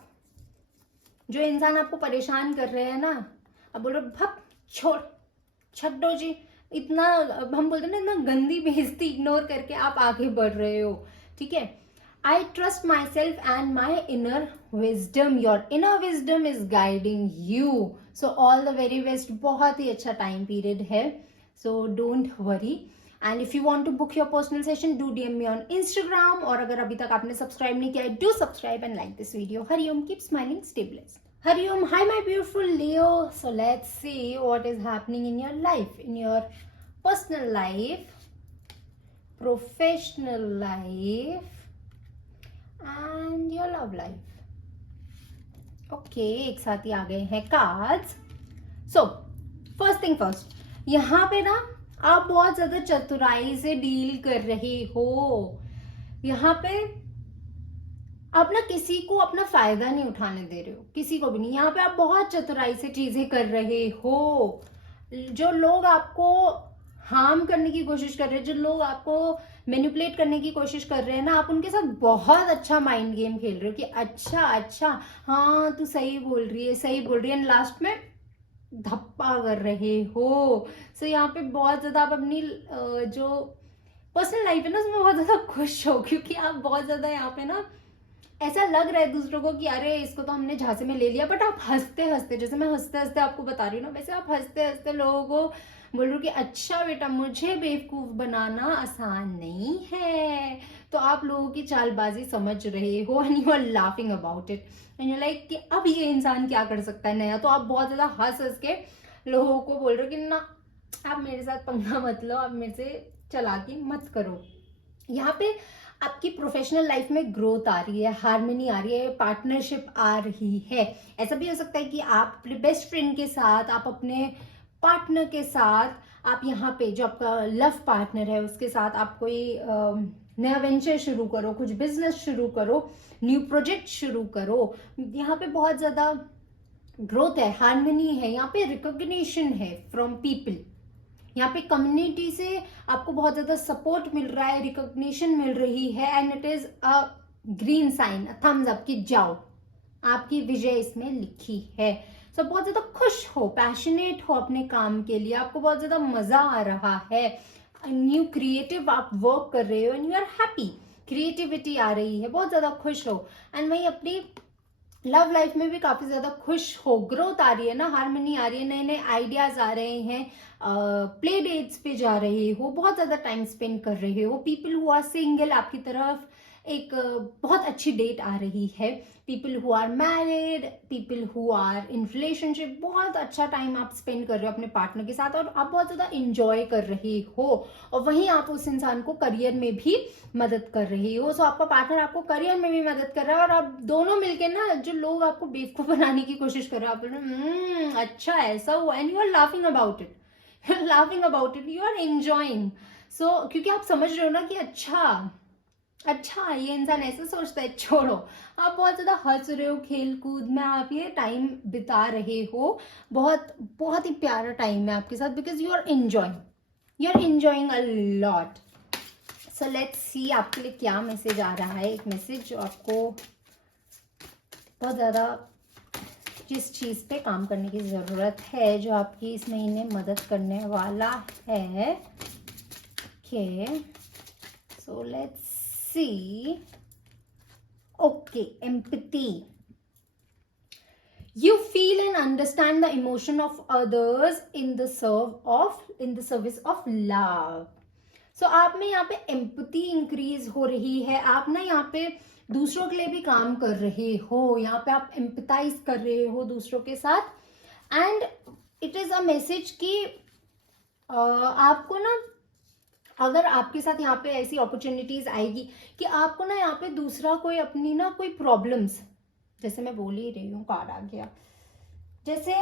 जो इंसान आपको परेशान कर रहे हैं ना, अब बोल रहे भप छोड़ छड्डो जी, इतना हम बोलते हैं ना इतना गंदी बेइज्जती इग्नोर करके आप आगे बढ़ रहे हो. ठीक है. I trust myself and my inner wisdom. Your inner wisdom is guiding you. So all the very best. बहुत ही अच्छा टाइम पीरियड है. So don't worry. And if you want to book your personal session do DM me on Instagram. और अगर अभी तक आपने subscribe नहीं किया, do subscribe and like this video. Hariom. Keep smiling. Stay blessed. Hariom. Hi my beautiful Leo. So let's see what is happening in your life, in your personal life, professional life and your love life. Okay, एक साथ ही आ गए हैं cards. So first thing first, यहाँ पे ना आप बहुत ज्यादा चतुराई से डील कर रहे हो. यहाँ पे आप ना किसी को अपना फायदा नहीं उठाने दे रहे हो, किसी को भी नहीं. यहाँ पे आप बहुत चतुराई से चीजें कर रहे हो. जो लोग आपको हार्म करने की कोशिश कर रहे हैं, जो लोग आपको मैनिपुलेट करने की कोशिश कर रहे हैं ना, आप उनके साथ बहुत अच्छा माइंड गेम खेल रहे हो कि अच्छा हाँ तू सही बोल रही है एंड लास्ट में धप्पा कर रहे हो. सो यहाँ पे बहुत ज्यादा आप अपनी जो पर्सनल लाइफ है ना उसमें बहुत ज्यादा खुश हो, क्योंकि आप बहुत ज्यादा यहाँ पे ना ऐसा लग रहा है दूसरों को कि अरे इसको तो हमने झांसे में ले लिया, बट आप हंसते हंसते, जैसे मैं हंसते हंसते आपको बता रही हूँ ना, वैसे आप हंसते हंसते लोगों को बोल रहे हो कि अच्छा बेटा मुझे बेवकूफ बनाना आसान नहीं है. तो आप लोगों की चालबाजी समझ रहे हो and you are laughing about it and you like कि अब ये इंसान क्या कर सकता है नया. तो आप बहुत ज्यादा हंस हंस के लोगों को बोल रहे हो कि ना आप मेरे साथ पंगा मत लो, आप मेरे से चालाकी मत करो. यहाँ पे आपकी प्रोफेशनल लाइफ में ग्रोथ आ रही है, हार्मनी आ रही है, पार्टनरशिप आ रही है. ऐसा भी हो सकता है कि आप अपने बेस्ट फ्रेंड के साथ, आप अपने पार्टनर के साथ, आप यहाँ पे जो आपका लव पार्टनर है उसके साथ आप कोई नया वेंचर शुरू करो, कुछ बिजनेस शुरू करो, न्यू प्रोजेक्ट शुरू करो. यहाँ पे बहुत ज्यादा ग्रोथ है, हार्मनी है, यहाँ पे रिकॉग्निशन है फ्रॉम पीपल. यहाँ पे कम्युनिटी से आपको बहुत ज्यादा सपोर्ट मिल रहा है, रिकॉग्निशन मिल रही है and it is a green sign, thumbs up कि जाओ आपकी विजय इसमें लिखी है. सो बहुत ज्यादा खुश हो, पैशनेट हो अपने काम के लिए, आपको बहुत ज्यादा मजा आ रहा है, न्यू क्रिएटिव आप वर्क कर रहे हो and you are happy, creativity आ रही है, बहुत ज्यादा खुश हो. एंड वही अपनी लव लाइफ में भी काफी ज्यादा खुश हो, ग्रोथ आ रही है ना, हार्मनी आ रही है, नए नए आइडियाज आ रहे हैं, प्ले डेट्स पे जा रहे हो, बहुत ज्यादा टाइम स्पेंड कर रहे हो. पीपल हु आर सिंगल, आपकी तरफ एक बहुत अच्छी डेट आ रही है. People who are married, people who are in relationship, बहुत अच्छा टाइम आप स्पेंड कर रहे हो अपने पार्टनर के साथ और आप बहुत ज्यादा इंजॉय कर रहे हो. और वहीं आप उस इंसान को करियर में भी मदद कर रहे हो. सो आपका पार्टनर आपको करियर में भी मदद कर रहा है और आप दोनों मिलकर ना जो लोग आपको बेवकूफ बनाने की कोशिश कर रहे हो, आप बोल रहे हो अच्छा ऐसा हुआ and you are laughing about it, you are laughing about it, you are enjoying. So क्योंकि आप समझ रहे हो ना कि अच्छा ये इंसान ऐसा सोचता है, छोड़ो. आप बहुत ज्यादा हंस रहे हो, खेल कूद में आप ये टाइम बिता रहे हो, बहुत बहुत ही प्यारा टाइम है आपके साथ because you are enjoying a lot. So let's see आपके लिए क्या मैसेज आ रहा है. एक मैसेज जो आपको बहुत ज्यादा जिस चीज पे काम करने की जरूरत है, जो आपकी इस महीने मदद करने वाला है. Okay, so let's see. Okay, empathy. You feel and understand the emotion of others in the service of love. So आप में यहाँ पे एम्पैथी इंक्रीज हो रही है. आप ना यहाँ पे दूसरों के लिए भी काम कर रहे हो, यहाँ पे आप एम्पैथाइज कर रहे हो दूसरों के साथ and it is a message कि आपको ना अगर आपके साथ यहाँ पे ऐसी अपॉर्चुनिटीज आएगी कि आपको ना यहाँ पे दूसरा कोई अपनी ना कोई प्रॉब्लम्स, जैसे मैं बोल ही रही हूँ, कार्ड आ गया, जैसे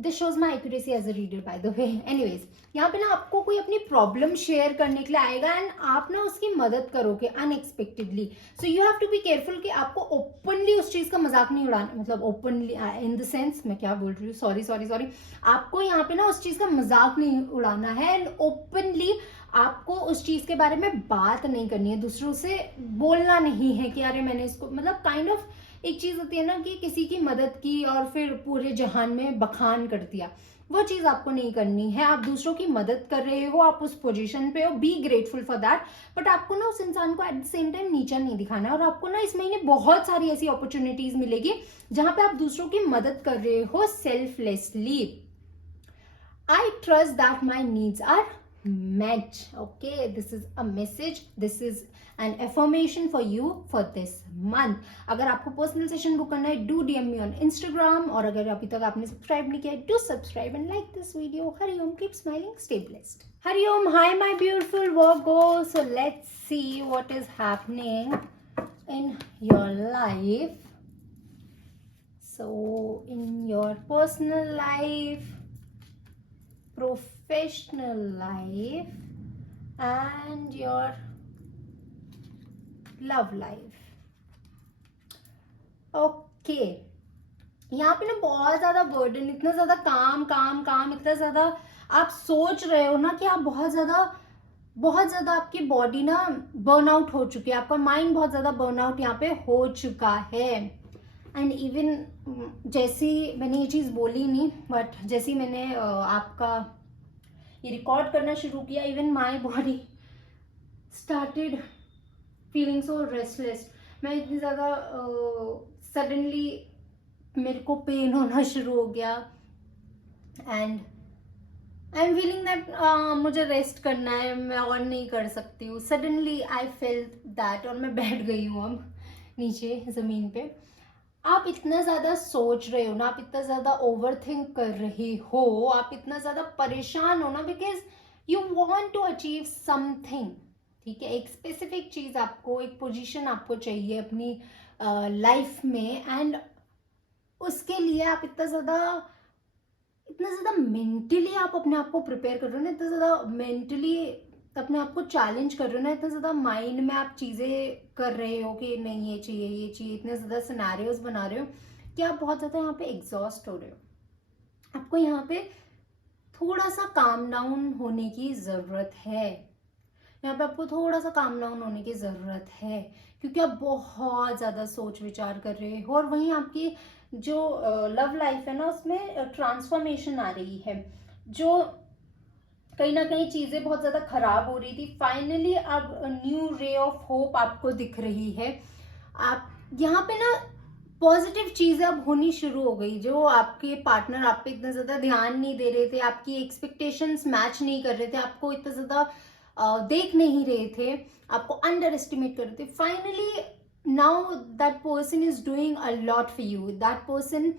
this shows my accuracy as a reader by the way. Anyways, यहाँ पे ना आपको कोई अपनी प्रॉब्लम शेयर करने के लिए आएगा एंड आप ना उसकी मदद करोगे unexpectedly. So you have to be careful कि आपको ओपनली उस चीज का मजाक नहीं उड़ाना, मतलब ओपनली इन द सेंस, मैं क्या बोल रही हूँ, सॉरी, आपको यहाँ पे ना उस चीज का मजाक नहीं उड़ाना है एंड ओपनली आपको उस चीज के बारे में बात नहीं करनी है, दूसरों से बोलना नहीं है कि अरे मैंने इसको, मतलब काइंड ऑफ एक चीज होती है ना कि किसी की मदद की और फिर पूरे जहान में बखान कर दिया, वो चीज आपको नहीं करनी है। आप दूसरों की मदद कर रहे हो, आप उस पोजीशन पे हो, be grateful for that, but आपको ना उस इंसान को एट द सेम टाइम नीचा नहीं दिखाना है। और आपको ना इस महीने बहुत सारी ऐसी अपॉर्चुनिटीज मिलेगी जहां पे आप दूसरों की मदद कर रहे हो selflessly. I trust that my needs are met. Okay, this is a message, this is an affirmation for you for this month. अगर आपको पर्सनल सेशन बुक करना है, do DM me on Instagram, और अगर अभी तक आपने सब्सक्राइब नहीं किया है, do subscribe and like this video. Hariom, keep smiling, stay blessed. Hariom, hi my beautiful Virgo. So let's see what is happening in your life. So in your personal life, professional life and your love life. Okay, यहाँ पे ना बहुत ज्यादा burden, इतना ज्यादा काम काम काम, इतना ज्यादा आप सोच रहे हो ना कि आप बहुत ज्यादा आपकी बॉडी ना बर्नआउट हो चुकी है, आपका माइंड बहुत ज्यादा बर्नआउट यहाँ पे हो चुका है। एंड इवन जैसी मैंने ये चीज़ बोली नहीं, बट जैसी मैंने आपका ये रिकॉर्ड करना शुरू किया, even my body started feeling so restless. मैं इतनी ज़्यादा सडनली मेरे को पेन होना शुरू हो गया and I am feeling that मुझे रेस्ट करना है, मैं और नहीं कर सकती हूँ। सडनली आई फेल्ट दैट और मैं बैठ गई हूँ अब नीचे ज़मीन पे। आप इतना ज़्यादा सोच रहे हो ना, आप इतना ज़्यादा ओवर थिंक कर रहे हो, आप इतना ज़्यादा परेशान हो ना, because you want to achieve something. ठीक है, एक स्पेसिफिक चीज़ आपको, एक पोजीशन आपको चाहिए अपनी लाइफ में, एंड उसके लिए आप इतना ज़्यादा मेंटली आप अपने आप को प्रिपेयर कर रहे हो ना, इतना ज़्यादा मेंटली अपने आप को चैलेंज कर रहे हो ना, इतना ज़्यादा माइंड में आप चीज़ें कर रहे हो कि नहीं ये चाहिए, इतने ज़्यादा सिनेरियोज बना रहे हो कि आप बहुत ज़्यादा यहाँ पे एग्जॉस्ट हो रहे हो। आपको यहाँ पे थोड़ा सा काम डाउन होने की ज़रूरत है, यहाँ पे आपको थोड़ा सा काम डाउन होने की ज़रूरत है, क्योंकि आप बहुत ज़्यादा सोच विचार कर रहे हो और वहीं आपकी जो लव लाइफ है ना, उसमें ट्रांसफॉर्मेशन आ रही है। जो कहीं ना कहीं चीजें बहुत ज्यादा खराब हो रही थी, फाइनली अब न्यू रे ऑफ होप आपको दिख रही है। आप यहाँ पे ना पॉजिटिव चीजें अब होनी शुरू हो गई। जो आपके पार्टनर आप पे इतना ज्यादा ध्यान नहीं दे रहे थे, आपकी एक्सपेक्टेशंस मैच नहीं कर रहे थे, आपको इतना ज्यादा देख नहीं रहे थे, आपको अंडर एस्टिमेट कर रहे थे, finally now that person is doing a lot for you, that person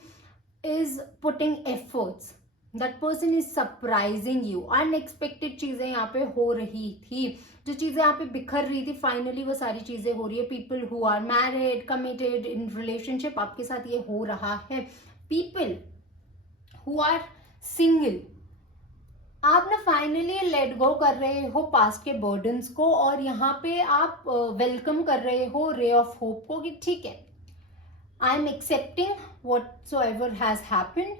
is putting efforts, that person is surprising you. Unexpected चीजें यहाँ पे हो रही थी, जो चीजें यहाँ पे बिखर रही थी, फाइनली वो सारी चीजें हो रही है। People who are married, committed, in relationship, आपके साथ ये हो रहा है। पीपल हु आर सिंगल, आप ना फाइनली लेट गो कर रहे हो पास्ट के बर्डन्स को, और यहाँ पे आप वेलकम कर रहे हो रे ऑफ होप को कि ठीक है, I am accepting whatsoever has happened,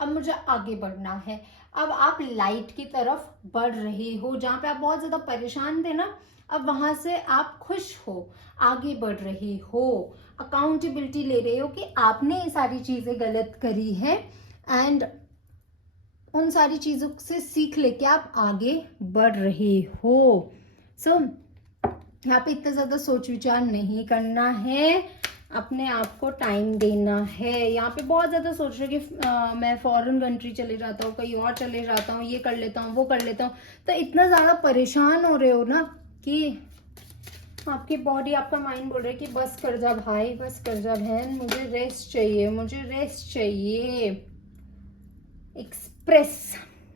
अब मुझे आगे बढ़ना है। अब आप लाइट की तरफ बढ़ रहे हो, जहां पे आप बहुत ज्यादा परेशान थे ना, अब वहां से आप खुश हो, आगे बढ़ रहे हो, अकाउंटेबिलिटी ले रहे हो कि आपने ये सारी चीजें गलत करी है, एंड उन सारी चीजों से सीख लेके आप आगे बढ़ रहे हो। सो यहाँ पे इतना ज्यादा सोच विचार नहीं करना है, अपने आप को टाइम देना है। यहाँ पे बहुत ज्यादा सोच रहे कि मैं फॉरेन कंट्री चले जाता हूँ, कहीं और चले जाता हूँ, ये कर लेता हूँ, वो कर लेता हूँ, तो इतना ज्यादा परेशान हो रहे हो ना कि आपकी बॉडी, आपका माइंड बोल रहा है कि बस कर जा भाई, बस कर जा बहन, मुझे रेस्ट चाहिए, मुझे रेस्ट चाहिए। Express,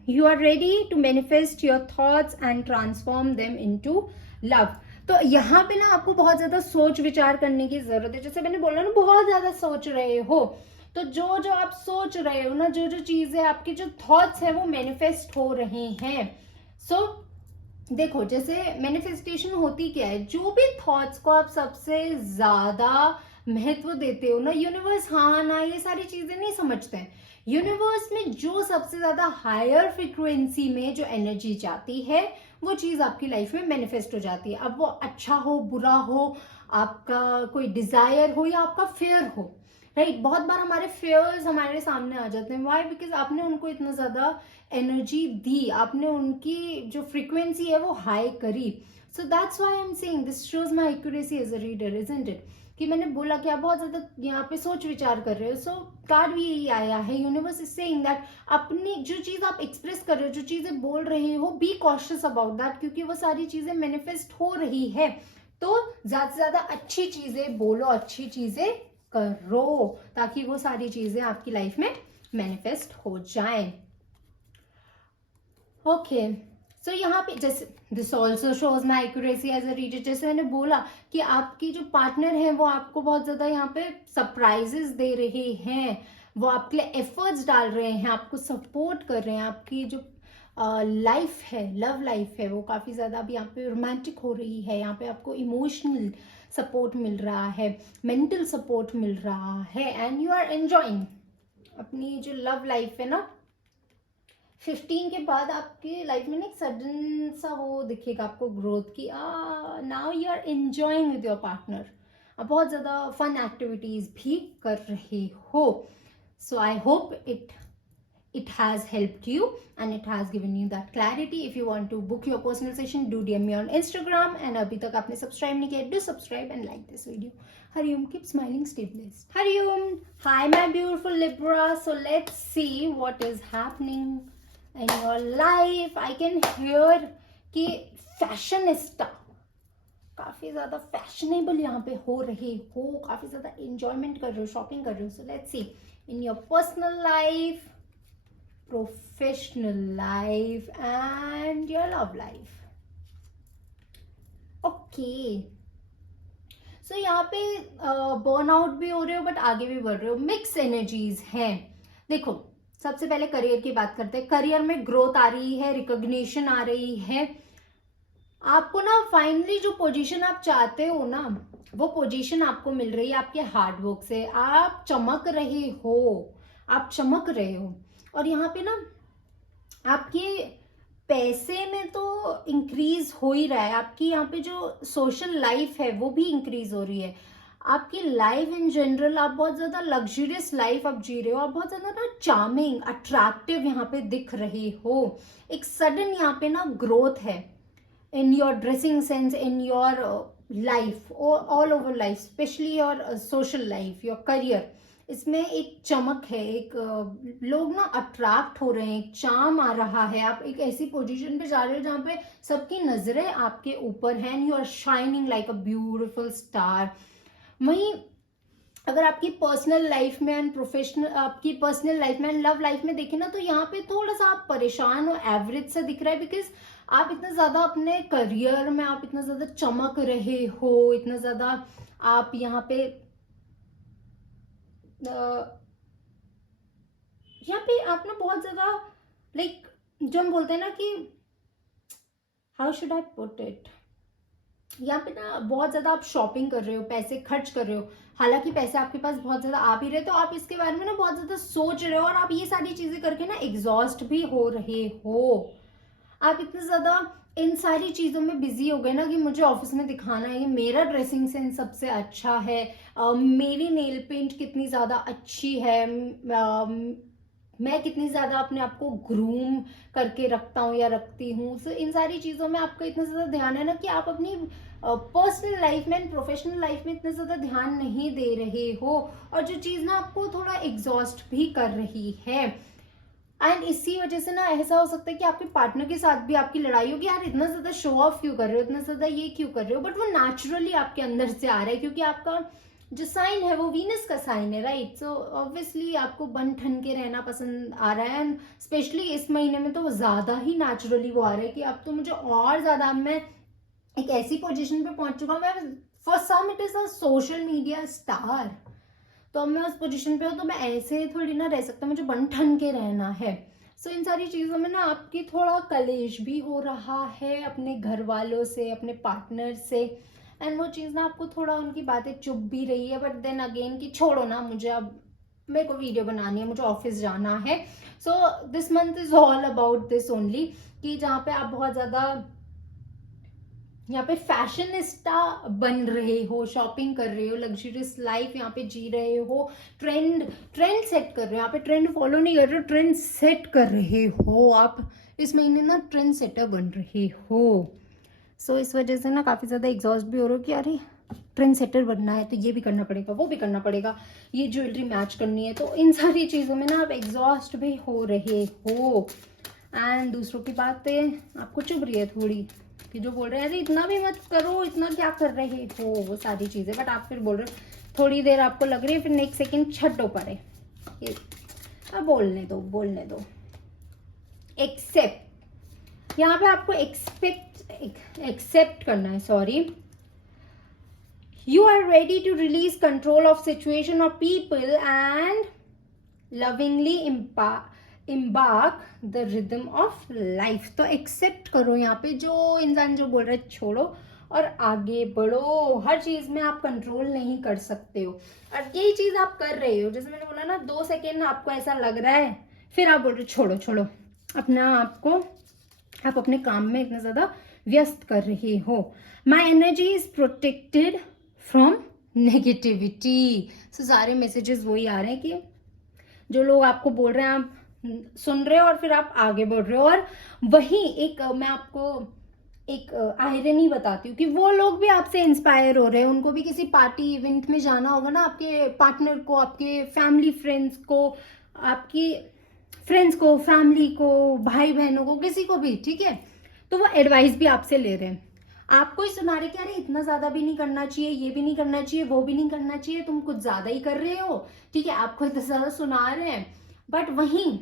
you are ready to manifest your thoughts and transform them into love. तो यहाँ पे ना आपको बहुत ज्यादा सोच विचार करने की जरूरत है। जैसे मैंने बोला ना, बहुत ज्यादा सोच रहे हो तो जो जो आप सोच रहे हो ना, जो जो चीजें आपके जो थॉट्स है वो मैनिफेस्ट हो रहे हैं. सो देखो, जैसे मैनिफेस्टेशन होती क्या है, जो भी थॉट्स को आप सबसे ज्यादा महत्व देते हो ना, यूनिवर्स हाँ ना ये सारी चीजें नहीं समझते हैं. यूनिवर्स में जो सबसे ज्यादा हायर फ्रीक्वेंसी में जो एनर्जी जाती है वो चीज आपकी लाइफ में मैनिफेस्ट हो जाती है. अब वो अच्छा हो, बुरा हो, आपका कोई डिजायर हो या आपका फेयर हो, राइट. बहुत बार हमारे फेयर्स हमारे सामने आ जाते हैं. वाई? बिकॉज आपने उनको इतना ज्यादा एनर्जी दी, आपने उनकी जो फ्रीक्वेंसी है वो हाई करी. So that's why I am saying this shows my accuracy as a reader, isn't it? कि मैंने बोला कि आप बहुत ज्यादा यहाँ पे सोच विचार कर रहे हो. सो कार्ड भी यही आया है, यूनिवर्स इज सेइंग दैट अपनी जो चीज आप एक्सप्रेस कर रहे हो, जो चीजें बोल रहे हो, बी कॉशियस अबाउट दैट, क्योंकि वो सारी चीजें मैनिफेस्ट हो रही है. तो ज्यादा से ज्यादा अच्छी चीजें बोलो, अच्छी चीजें करो, ताकि वो सारी चीजें आपकी लाइफ में मैनिफेस्ट हो जाएं. ओके, सो यहाँ पे जैसे this also shows my accuracy as a reader. जैसे मैंने बोला कि आपकी जो पार्टनर है वो आपको बहुत ज्यादा यहाँ पे सरप्राइजेस दे रहे हैं, वो आपके लिए एफर्ट्स डाल रहे हैं, आपको सपोर्ट कर रहे हैं. आपकी जो लाइफ है, लव लाइफ है, वो काफी ज्यादा अभी यहाँ पे रोमांटिक हो रही है. यहाँ पे आपको इमोशनल सपोर्ट मिल रहा है, मेंटल सपोर्ट मिल रहा है, एंड यू आर एंजॉइंग अपनी जो लव लाइफ है ना. 15 के बाद आपकी लाइफ में ना एक सडन सा वो दिखेगा आपको ग्रोथ की. Now you are enjoying with your partner. आप बहुत ज्यादा फन एक्टिविटीज भी कर रहे हो. So I hope it has helped you and it has given you that clarity. If you want to book your personal session, do DM me on Instagram. And अभी तक आपने सब्सक्राइब नहीं किया, do subscribe and like this video. Hariom, keep smiling, stay blessed. Hariom, hi my beautiful Libra. So let's see what is happening in your life. I can hear कि fashionista, काफी ज्यादा fashionable यहाँ पे हो रहे हो, काफी ज्यादा एंजॉयमेंट कर रहे हो, शॉपिंग कर रहे हो. सो let's C in your personal life, professional life and your love life. Okay, so यहाँ पे बर्न आउट भी हो रहे हो बट आगे भी बढ़ रहे हो, मिक्स एनर्जीज हैं. देखो, सबसे पहले करियर की बात करते हैं. करियर में ग्रोथ आ रही है, रिकॉग्निशन आ रही है. आपको ना फाइनली जो पोजीशन आप चाहते हो ना, वो पोजीशन आपको मिल रही है आपके हार्डवर्क से. आप चमक रहे हो, आप चमक रहे हो. और यहाँ पे ना आपके पैसे में तो इंक्रीज हो ही रहा है. आपकी यहाँ पे जो सोशल लाइफ है वो भी इंक्रीज हो रही है. आपकी लाइफ इन जनरल, आप बहुत ज्यादा लग्जरियस लाइफ आप जी रहे हो. आप बहुत ज्यादा ना चार्मिंग, अट्रैक्टिव यहाँ पे दिख रहे हो. एक सडन यहाँ पे ना ग्रोथ है in your dressing sense, in your life, all over life, specially your social life, your career. इसमें एक चमक है, एक लोग ना अट्रैक्ट हो रहे हैं, एक चार्म आ रहा है. आप एक ऐसी पोजीशन पे जा रहे हो जहाँ पे सबकी नजरें आपके ऊपर हैं. You are shining like a beautiful star. वहीं अगर आपकी पर्सनल लाइफ में एंड प्रोफेशनल, आपकी पर्सनल लाइफ में एंड लव लाइफ में देखें ना, तो यहाँ पे थोड़ा सा आप परेशान हो, एवरेज सा दिख रहा है. बिकॉज आप इतना ज्यादा अपने करियर में आप इतना ज्यादा चमक रहे हो, इतना ज्यादा आप यहाँ पे यहाँ पे आप ना बहुत ज्यादा लाइक जो हम बोलते हैं ना कि how should I put it, यहाँ पे ना बहुत ज्यादा आप शॉपिंग कर रहे हो, पैसे खर्च कर रहे हो. हालांकि पैसे आपके पास बहुत ज्यादा आ भी रहे, तो आप इसके बारे में ना बहुत ज्यादा सोच रहे हो और आप ये सारी चीजें करके ना एग्जॉस्ट भी हो रहे हो. आप इतने ज्यादा इन सारी चीजों में बिजी हो गए ना कि मुझे ऑफिस में दिखाना है, मेरा ड्रेसिंग सेंस सबसे अच्छा है, मेरी नेल पेंट कितनी ज्यादा अच्छी है, मैं कितनी ज्यादा अपने आप को ग्रूम करके रखता हूँ या रखती हूँ. सो इन सारी चीजों में आपका इतना ज्यादा ध्यान है ना कि आप अपनी पर्सनल लाइफ में एंड प्रोफेशनल लाइफ में इतना ज्यादा ध्यान नहीं दे रहे हो. और जो चीज ना आपको थोड़ा एग्जॉस्ट भी कर रही है. एंड इसी वजह से ना ऐसा हो सकता है कि आपके पार्टनर के साथ भी आपकी लड़ाई होगी, यार इतना ज्यादा शो ऑफ क्यों कर रहे हो, इतना ज्यादा ये क्यों कर रहे हो. बट वो नेचुरली आपके अंदर से आ रहा है, क्योंकि आपका जो साइन है वो वीनस का साइन है, राइट. सो ऑब्वियसली आपको बन ठन के रहना पसंद आ रहा है. एंड स्पेशली इस महीने में तो ज्यादा ही नेचुरली वो आ रहा है कि अब तो मुझे और ज्यादा, मैं एक ऐसी पोजीशन पे पहुंच चुका हूँ, मैं for some it is a social media star. तो अब मैं उस पोजीशन पे हूँ, तो मैं ऐसे थोड़ी ना रह सकता, मुझे बन ठन के रहना है। सो इन सारी चीज़ों में ना आपकी थोड़ा कलेश भी हो रहा है अपने घर वालों से, अपने पार्टनर से, एंड वो चीज़ ना आपको थोड़ा उनकी बातें चुभ भी रही है, बट देन अगेन कि छोड़ो ना, मुझे अब मेरे को वीडियो बनानी है, मुझे ऑफिस जाना है। So this month is all about this only, कि जहाँ पे आप बहुत ज़्यादा यहाँ पे फैशनिस्टा बन रहे हो, शॉपिंग कर रहे हो, लग्जरियस लाइफ यहाँ पे जी रहे हो, ट्रेंड ट्रेंड सेट कर रहे हो, यहाँ पे ट्रेंड फॉलो नहीं कर रहे हो, ट्रेंड सेट कर रहे हो आप इस महीने ना, ट्रेंड सेटर बन रहे हो। सो इस वजह से ना काफ़ी ज़्यादा एग्जॉस्ट भी हो रहे हो कि अरे ट्रेंड सेटर बनना है तो ये भी करना पड़ेगा, वो भी करना पड़ेगा, ये ज्वेलरी मैच करनी है, तो इन सारी चीज़ों में ना आप एग्जॉस्ट भी हो रहे हो। एंड दूसरों की बातें आपको चुभ रही है थोड़ी, कि जो बोल रहे हैं अरे इतना भी मत करो, इतना क्या कर रहे हो, वो सारी चीज़ें, बट आप फिर बोल रहे हो, थोड़ी देर आपको लग रही है, फिर नेक्स्ट सेकेंड छड्डो पड़े, अब बोलने दो बोलने दो। एक्सेप्ट, यहाँ पे आपको एक्सेप्ट करना है, sorry, you are ready to release control of situation or people and lovingly embark the rhythm of life। तो एक्सेप्ट करो यहाँ पे, जो इंसान जो बोल रहा है छोड़ो और आगे बढ़ो। हर चीज में आप कंट्रोल नहीं कर सकते हो, और यही चीज आप कर रहे हो। जैसे मैंने बोला ना, 2 सेकेंड आपको ऐसा लग रहा है, फिर आप बोल रहे छोड़ो छोड़ो, अपना आपको आप अपने काम में इतना ज्यादा व्यस्त कर रहे हो। My energy is protected from negativity. So सारे मैसेजेस वही आ रहे हैं कि जो लोग आपको बोल रहे हैं आप सुन रहे हो और फिर आप आगे बढ़ रहे हो। और वही एक मैं आपको एक आयरनी बताती हूँ कि वो लोग भी आपसे इंस्पायर हो रहे हैं, उनको भी किसी पार्टी इवेंट में जाना होगा ना, आपके पार्टनर को, आपके फैमिली फ्रेंड्स को, आपकी फ्रेंड्स को, फैमिली को, भाई बहनों को, किसी को भी, ठीक है, तो वो एडवाइस भी आपसे ले रहे हैं, आपको ही सुना रहे कि अरे इतना ज्यादा भी नहीं करना चाहिए, ये भी नहीं करना चाहिए, वो भी नहीं करना चाहिए, तुम कुछ ज्यादा ही कर रहे हो, ठीक है, आपको इतना ज्यादा सुना रहे हैं, बट वहीं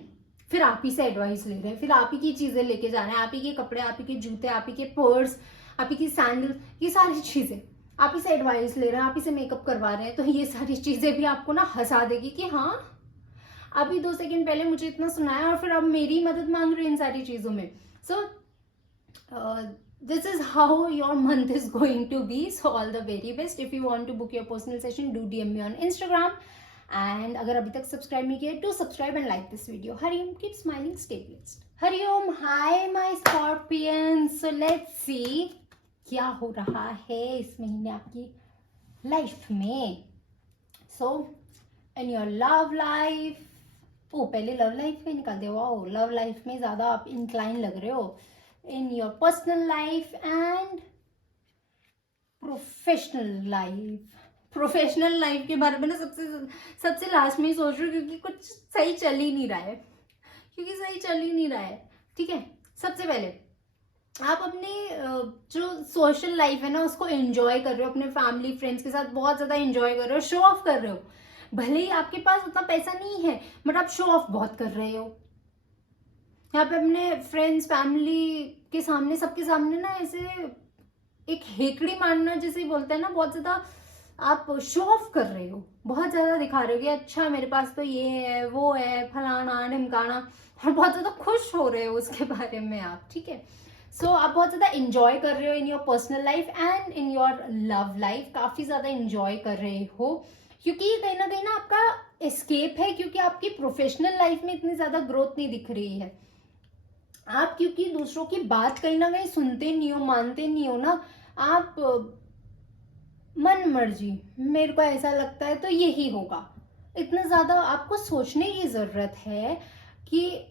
फिर आप ही से एडवाइस ले रहे हैं, फिर आप ही की चीजें लेके जा रहे हैं, आप ही के कपड़े, आप ही के जूते, आप ही के पर्स, आप ही की सैंडल, ये सारी चीजें आप ही से एडवाइस ले रहे हैं, आप ही से मेकअप करवा रहे हैं। तो ये सारी चीजें भी आपको ना हंसा देगी कि हाँ, अभी 2 सेकंड पहले मुझे इतना सुनाया और फिर अब मेरी मदद मांग रहे हैं इन सारी चीजों में। सो this is how your month is going to be. So all the very best. If you want to book your personal session, do DM me on Instagram. And अगर अभी तक सब्सक्राइब नहीं किया, do subscribe and like this video. Hariom, keep smiling, stay blessed. Hariom, hi my Scorpions. So let's see क्या हो रहा है इस महीने आपकी लाइफ में। So in your love life, पहले लव लाइफ में निकाल दिया, वाओ, लव लाइफ में ज्यादा आप इंक्लाइन लग रहे हो। इन your personal life and professional life के बारे में ना सबसे लास्ट में ही सोच रही हूँ, क्योंकि कुछ सही चल ही नहीं रहा है, ठीक है। सबसे पहले आप अपने जो सोशल लाइफ है ना उसको एंजॉय कर रहे हो, अपने फैमिली फ्रेंड्स के साथ बहुत ज्यादा एंजॉय कर रहे हो, शो ऑफ कर रहे हो। भले ही आपके पास उतना पैसा नहीं है, बट आप शो ऑफ बहुत कर रहे हो यहाँ पे अपने फ्रेंड्स, फैमिली के सामने, सबके सामने ना ऐसे एक हेकड़ी मारना जैसे बोलते हैं ना, बहुत ज्यादा आप शो ऑफ कर रहे हो, बहुत ज्यादा दिखा रहे हो कि अच्छा मेरे पास तो ये है, वो है, फलाना ढिमकाना, और बहुत ज्यादा खुश हो रहे हो उसके बारे में आप, ठीक है। सो आप बहुत ज्यादा इंजॉय कर रहे हो इन your personal life and in your love life, काफी ज्यादा इंजॉय कर रहे हो, क्योंकि कहीं ना आपका एस्केप है, क्योंकि आपकी प्रोफेशनल लाइफ में इतनी ज्यादा ग्रोथ नहीं दिख रही है। आप क्योंकि दूसरों की बात कहीं ना कहीं सुनते नहीं हो, मानते नहीं हो ना, आप मन मर्जी, मेरे को ऐसा लगता है तो यही होगा, इतना ज्यादा आपको सोचने की जरूरत है कि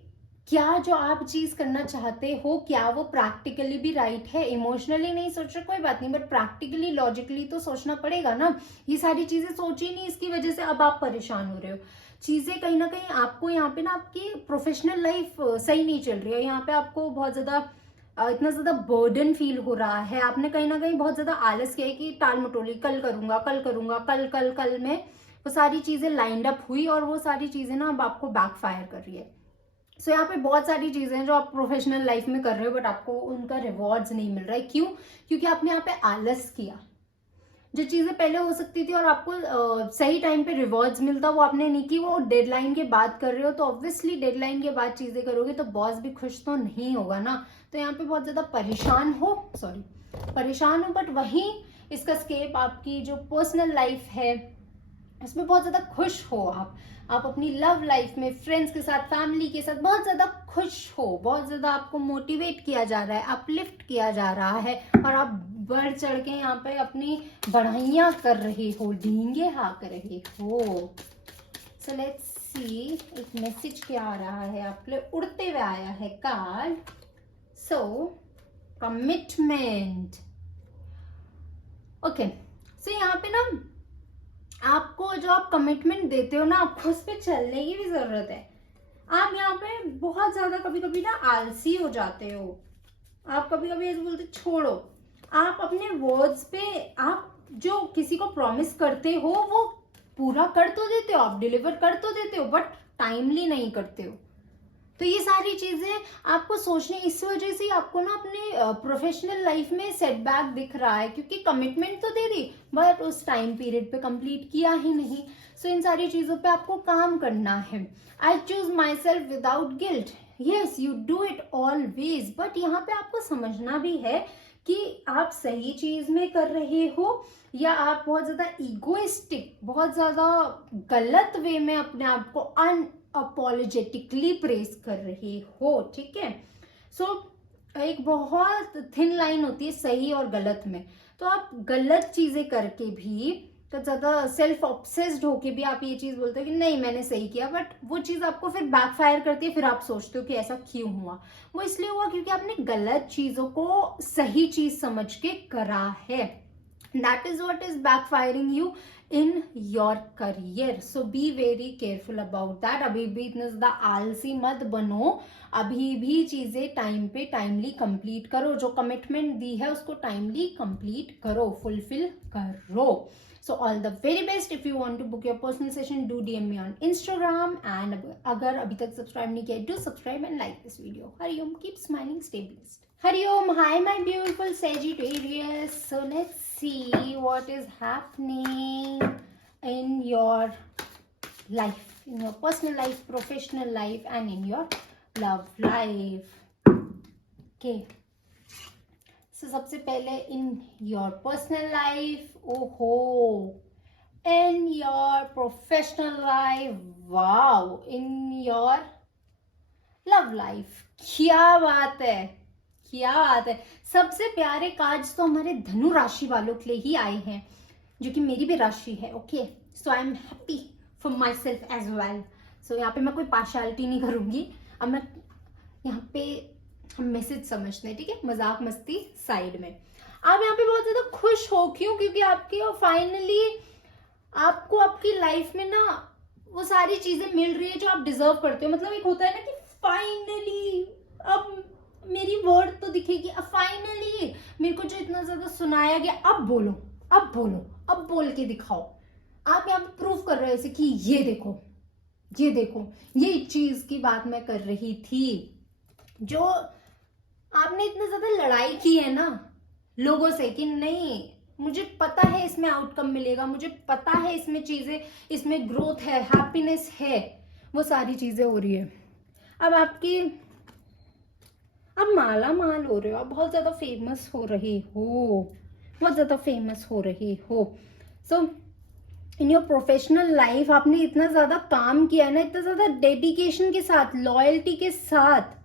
क्या जो आप चीज करना चाहते हो क्या वो प्रैक्टिकली भी राइट है। इमोशनली नहीं सोच रहे कोई बात नहीं, बट प्रैक्टिकली लॉजिकली तो सोचना पड़ेगा ना। ये सारी चीजें सोची नहीं, इसकी वजह से अब आप परेशान हो रहे हो। चीजें कहीं ना कहीं आपको यहाँ पे ना आपकी प्रोफेशनल लाइफ सही नहीं चल रही है, यहाँ पे आपको बहुत ज्यादा इतना ज्यादा बर्डन फील हो रहा है। आपने कहीं ना कहीं बहुत ज्यादा आलस किया है कि टाल मटोली, कल करूंगा, कल में वो सारी चीजें लाइंड अप हुई और वो सारी चीजें ना अब आपको बैकफायर कर रही है। सो यहाँ पे बहुत सारी चीजें हैं जो आप प्रोफेशनल लाइफ में कर रहे हो, बट आपको उनका रिवॉर्ड्स नहीं मिल रहा है। क्यों? क्योंकि आपने यहाँ पे आलस किया। जो चीजें पहले हो सकती थी और आपको सही टाइम पे रिवॉर्ड्स मिलता वो आपने नहीं की, वो डेडलाइन के बाद कर रहे हो, तो ऑब्वियसली डेडलाइन के बाद चीजें करोगे तो बॉस भी खुश तो नहीं होगा ना। तो यहाँ पे बहुत ज्यादा परेशान हो, बट वहीं इसका स्केप आपकी जो पर्सनल लाइफ है इसमें बहुत ज्यादा खुश हो आप अपनी लव लाइफ में फ्रेंड्स के साथ, फैमिली के साथ बहुत ज्यादा खुश हो, बहुत ज्यादा आपको मोटिवेट किया जा रहा है, अपलिफ्ट किया जा रहा है, और आप बढ़ चढ़ के यहाँ पे अपनी बढ़ाइयां कर रहे हो, डींगे हाँक रहे हो। सो लेट्स सी एक मैसेज क्या आ रहा है आपके लिए, उड़ते हुए आया है कार्ड। सो कमिटमेंट, ओके। सो यहाँ पे ना आपको जो आप कमिटमेंट देते हो ना, आपको उस पर चलने की भी जरूरत है। आप यहाँ पे बहुत ज्यादा कभी कभी ना आलसी हो जाते हो, आप कभी कभी ऐसे बोलते छोड़ो, आप अपने वर्ड्स पे आप जो किसी को प्रॉमिस करते हो वो पूरा कर तो देते हो, आप डिलीवर कर तो देते हो, बट टाइमली नहीं करते हो। तो ये सारी चीजें आपको सोचने, इस वजह से आपको ना अपने प्रोफेशनल लाइफ में सेटबैक दिख रहा है, क्योंकि कमिटमेंट तो दे दी बट उस टाइम पीरियड पे कंप्लीट किया ही नहीं। सो इन सारी चीजों पे आपको काम करना है। I choose my self without guilt, yes you do it always, but यहाँ पे आपको समझना भी है कि आप सही चीज में कर रहे हो या आप बहुत ज्यादा इगोइस्टिक, बहुत ज्यादा गलत वे में अपने आप को अनअपोलोजेटिकली प्रेस कर रहे हो, ठीक है। सो एक बहुत थिन लाइन होती है सही और गलत में। तो आप गलत चीजें करके भी, तो ज्यादा सेल्फ ऑब्सेस्ड होके भी आप ये चीज बोलते हो कि नहीं मैंने सही किया, बट वो चीज आपको फिर बैकफायर करती है, फिर आप सोचते हो कि ऐसा क्यों हुआ। वो इसलिए हुआ क्योंकि आपने गलत चीजों को सही चीज समझ के करा है। That is what is backfiring you in your career. So be very careful about that. अभी भी इतना ज्यादा आलसी मत बनो, अभी भी चीजें टाइम पे टाइमली कंप्लीट करो, जो कमिटमेंट दी है उसको टाइमली कंप्लीट करो, फुलफिल करो। So all the very best. If you want to book your personal session, do DM me on Instagram. And अगर अभी तक सब्सक्राइब नहीं किया, do subscribe and like this video. Hariom, keep smiling, stay blessed. Hariom, hi my beautiful Sagittarius. So let's see what is happening in your life, in your personal life, professional life, and in your love life. Okay. So, सबसे पहले in your personal life, ओहो, इन your professional life, wow, in your love life, क्या बात है, क्या बात है। सबसे प्यारे कार्ड्स तो हमारे धनु राशि वालों के लिए ही आए हैं, जो कि मेरी भी राशि है, okay. So I am happy for myself as well. So यहाँ पे मैं कोई पार्शियलिटी नहीं करूंगी, अब मैं यहाँ पे हम मैसेज समझते हैं, ठीक है, मजाक मस्ती साइड में। आप यहाँ पे बहुत ज्यादा खुश हो, क्यों? क्योंकि आपकी फाइनली आपको आपकी लाइफ में ना वो सारी चीजें मिल रही है जो आप डिजर्व करते हो। मतलब एक होता है ना कि फाइनली अब मेरी वर्ड तो दिखेगी, अब फाइनली मेरे को जो इतना ज्यादा सुनाया गया, अब बोलो, अब बोलो, अब बोल के दिखाओ। आप यहाँ पे प्रूफ कर रहे हो कि ये देखो, ये देखो, ये चीज की बात मैं कर रही थी। जो आपने इतने ज्यादा लड़ाई की है ना लोगों से कि नहीं मुझे पता है इसमें आउटकम मिलेगा, मुझे पता है इसमें चीजें, इसमें ग्रोथ है, हैप्पीनेस है, वो सारी चीजें हो रही है। अब आपकी, अब माला माल हो रहे हो, आप बहुत ज्यादा फेमस हो रहे हो, बहुत ज्यादा फेमस हो रहे हो। सो इन योर प्रोफेशनल लाइफ आपने इतना ज्यादा काम किया ना, इतना ज्यादा डेडिकेशन के साथ, लॉयल्टी के साथ,